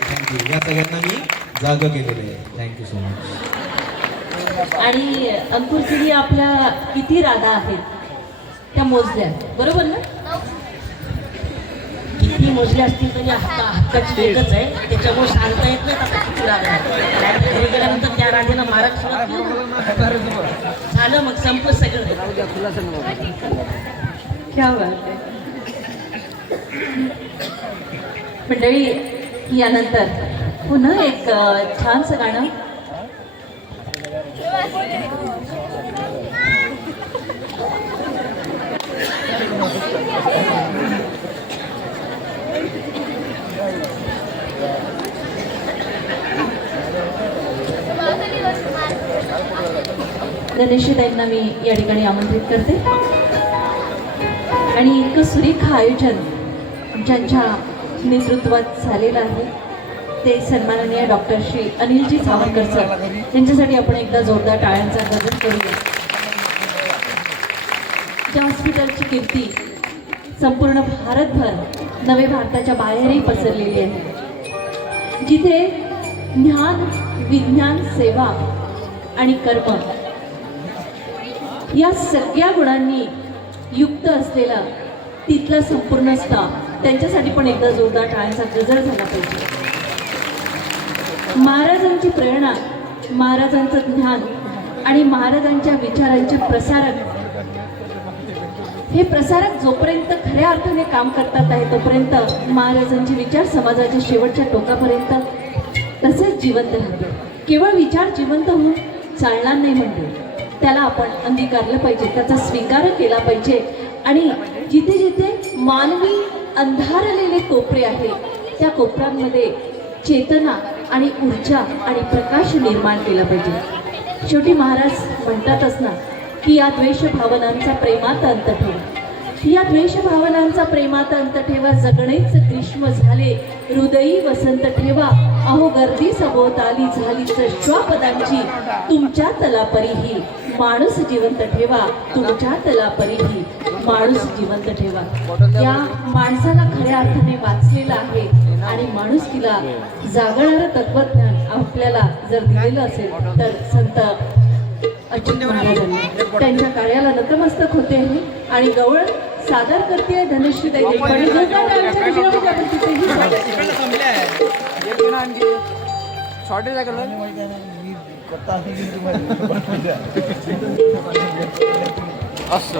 थँक्यू. या सगळ्यांना मी जागा केलेलं आहे. Thank you so much. आणि अंकुरजीनी आपल्या किती राधा आहेत त्या मोजल्या, बरोबर ना? किती मोजले असतील तरी हक्काची एकच आहे, त्याच्यामुळे सांगता येत नाही आता किती राधा आहे. घरी गेल्यानंतर त्या राधेनं मारत झालं, मग संपलं सगळं. क्या बात आहे. मंडळी, यानंतर पुन्हा एक छानसं गाणं. गणेशताईंना मी या ठिकाणी आमंत्रित करते. आणि इतकं सुरेख आयोजन ज्यांच्या नेतृत्वात झालेलं आहे ते सन्माननीय डॉक्टर श्री अनिलजी सावरकर सर, त्यांच्यासाठी आपण एकदा जोरदार टाळ्यांचा गजर करूया. ज्या हॉस्पिटलची कीर्ती संपूर्ण भारतभर नवे भारताच्या बाहेरही पसरलेली आहे, जिथे ज्ञान, विज्ञान, सेवा आणि कर्म या सगळ्या गुणांनी युक्त असलेला तिथला संपूर्ण स्टाफ, त्यांच्यासाठी पण एकदा जोरदार टाळ्यांचा गजर झाला पाहिजे. महाराजांची प्रेरणा, महाराजांचं ज्ञान आणि महाराजांच्या विचारांचे प्रसारक, हे प्रसारक जोपर्यंत खऱ्या अर्थाने काम करतात आहे तोपर्यंत महाराजांचे विचार समाजाच्या शेवटच्या टोकापर्यंत तसेच जिवंत राहते. केवळ विचार जिवंत होऊन चालणार नाही, म्हणजे त्याला आपण अंगीकारलं पाहिजे, त्याचा स्वीकार केला पाहिजे. आणि जिथे जिथे मानवी अंधारलेले कोपरे आहेत त्या कोपऱ्यांमध्ये चेतना आणि ऊर्जा आणि प्रकाश निर्माण केला पाहिजे. शेवटी महाराज म्हणतातच ना की या द्वेष भावनांचा प्रेमात अंत ठेवा, या द्वेष भावनांचा प्रेमात अंत ठेवा, जगणेच ग्रीष्म झाले हृदयी वसंत ठेवा, अहो गर्दी सभोवताली झालीच श्वापदांची, तुमच्या तलापरीही माणूस जिवंत ठेवा, तुमच्या तलापरीही माणूस जिवंत ठेवा. या माणसाला खऱ्या अर्थाने वाचलेलं आहे आणि माणुसकीला जागणारं तत्वज्ञान आपल्याला जर दिलेलं असेल तर संत अच्युत महाराजांनी त्यांच्या कार्याला नतमस्तक होते आहे. आणि गवळ सादर करते धनुष्यताई देशपांडे. शॉर्टेज आहे असं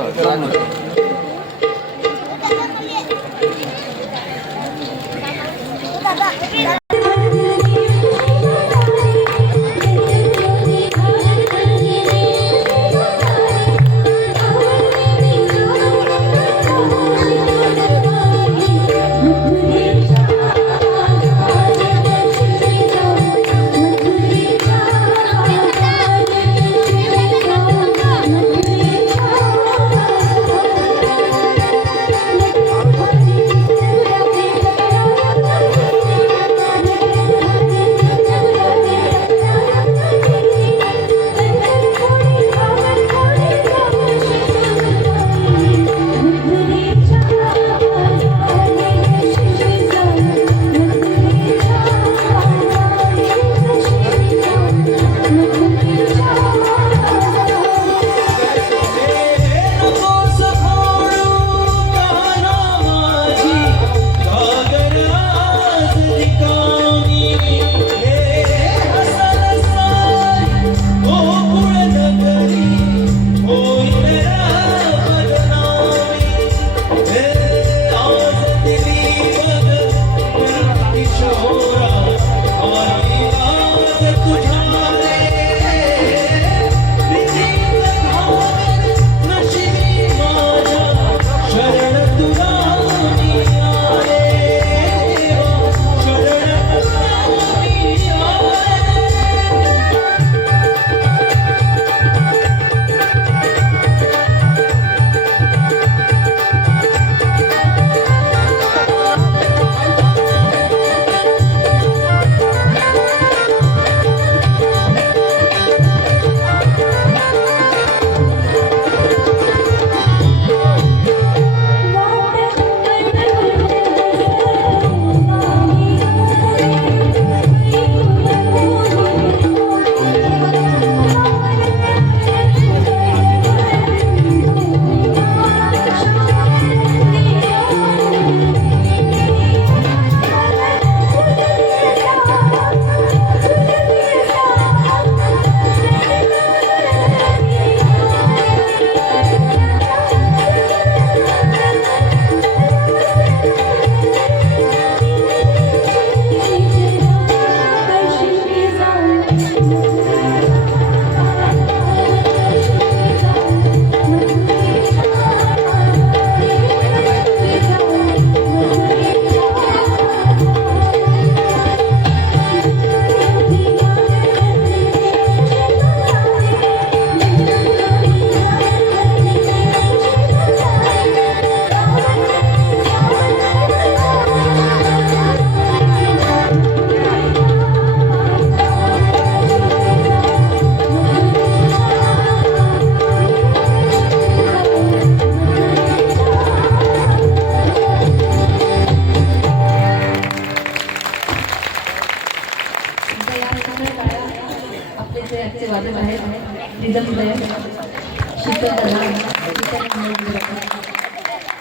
शीतल दलाल, शीतल मंडळी,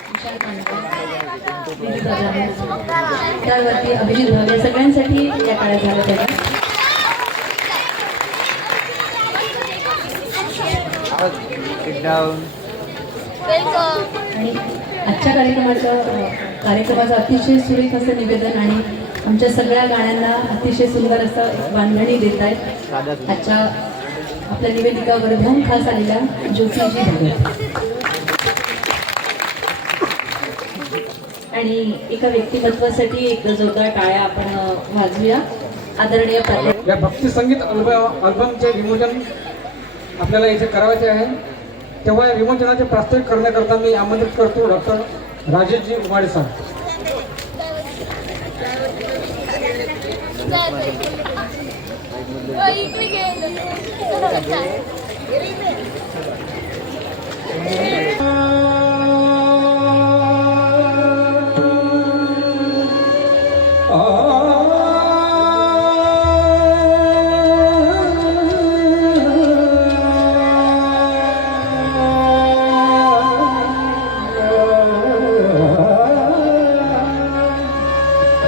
विशाल कांडकर, दिलीप बजावे, त्यावरती अभिजित भावे सगळ्यांसाठी या काळात झालं त्याला. आणि आजच्या कार्यक्रमाचं अतिशय सुरेख असं निवेदन आणि आमच्या सगळ्या गाण्यांना अतिशय सुंदर असं बांधणी देत आहेत आजच्या आपल्या निवेदिका वर्धन खास आलेल्या ज्योतिजी भगत. आणि एका व्यक्तिमत्वासाठी एक जोरदार टाळ्या आपण वाजवूया. आदरणीय प्राध्यापक या भक्ती संगीत अल्बमचे विमोचन आपल्याला इथे करायचे आहे. तेव्हा या विमोचनाचे प्रास्ताविक करण्याकरता मी आमंत्रित करतो डॉक्टर राजेशजी उमाडे साहेब.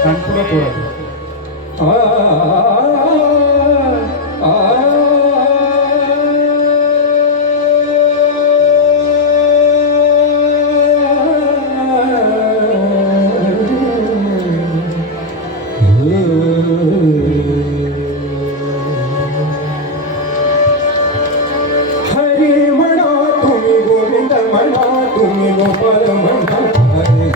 कानपुरा हरी म्हणा तुम्ही गोविंद म्हणा तुम्ही गोपाल म्हणा हरी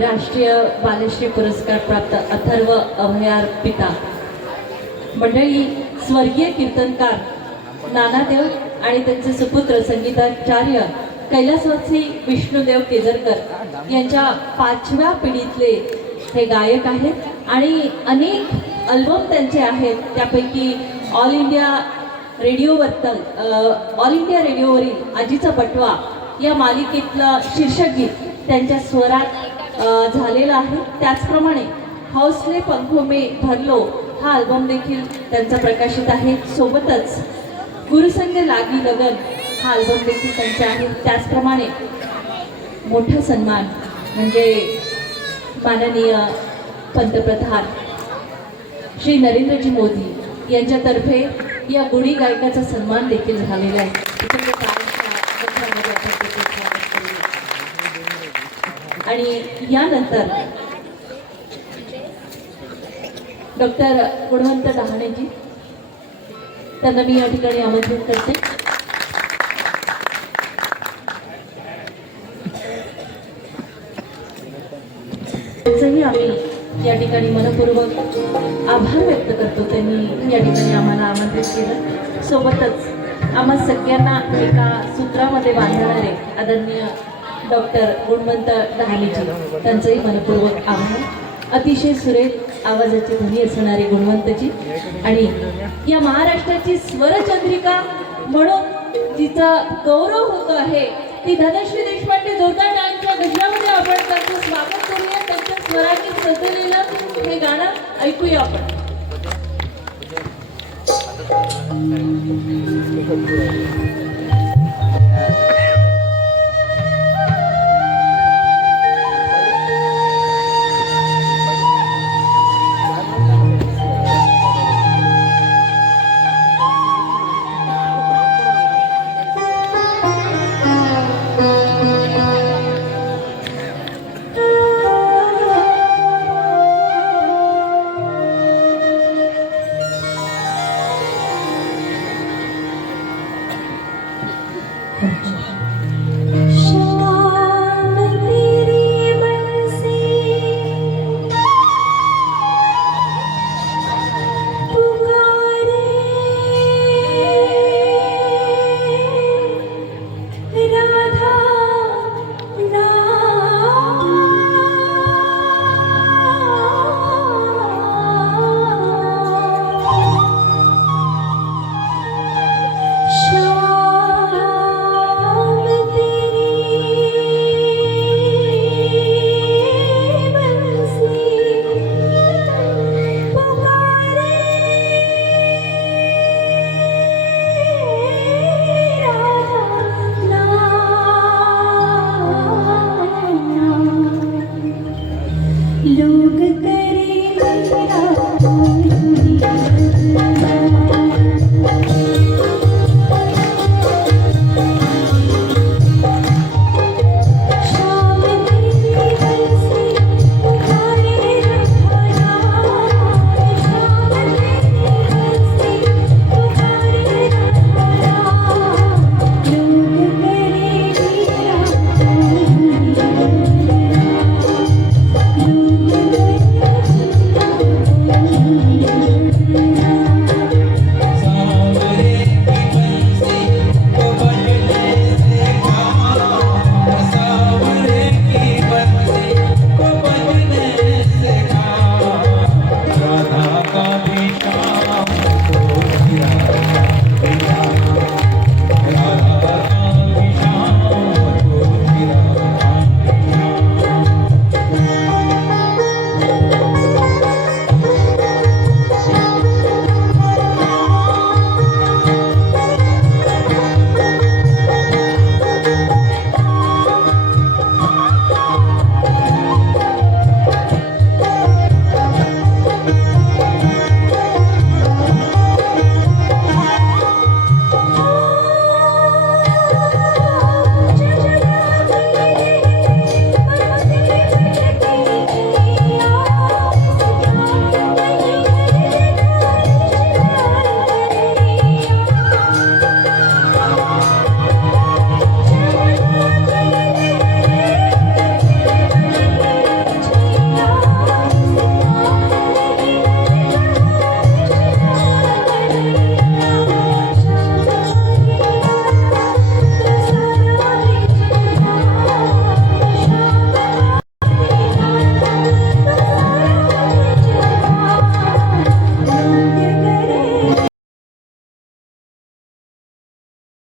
राष्ट्रीय बालश्री पुरस्कार प्राप्त अथर्व अभयार पिता मंडळी, स्वर्गीय कीर्तनकार नानादेव आणि त्यांचे सुपुत्र संगीताचार्य कैलासवासी विष्णुदेव केजरकर यांच्या 5व्या पिढीतले हे गायक आहेत आणि अनेक अल्बम त्यांचे आहेत. त्यापैकी ऑल इंडिया रेडिओवरील आजीचा बटवा या मालिकेतलं शीर्षक गीत त्यांच्या स्वरात झालेला आहे. त्याचप्रमाणे हौसले पंखों में भर लो हा अल्बम देखील त्यांचा प्रकाशित आहे. सोबतच गुरुसंग लागी लगन हा अल्बम देखील त्यांचा आहे. त्याचप्रमाणे मोठा सन्मान म्हणजे माननीय पंतप्रधान श्री नरेंद्रजी मोदी यांच्यातर्फे या गुणी गायकाचा सन्मान देखील झालेला आहे. त्याच्यामुळे टाळ्यांच्या गजरामध्ये आपण त्याचं स्वागत करूया. आणि यानंतर डॉक्टर गुणवंत डहाणेजी, त्यांना मी या ठिकाणी आमंत्रित करते. त्यांचंही आम्ही या ठिकाणी मनपूर्वक आभार व्यक्त करतो. त्यांनी या ठिकाणी आम्हाला आमंत्रित केलं. सोबतच आम्हा सगळ्यांना एका सूत्रामध्ये बांधणारे आदरणीय डॉक्टर गुणवंत डहाणेजी, त्यांचंही मनपूर्वक आभार. अतिशय सुरेख आवाजाची ध्वनी असणारे गुणवंतजी आणि या महाराष्ट्राची स्वरचंद्रिका म्हणून जिचा गौरव होतो आहे ती धनश्री देशपांडे. जोरदार टाळ्यांच्या गजरामध्ये आपण त्यांचं स्वागत करूया. त्यांच्या स्वराने सजलेलं हे गाणं ऐकूया आपण.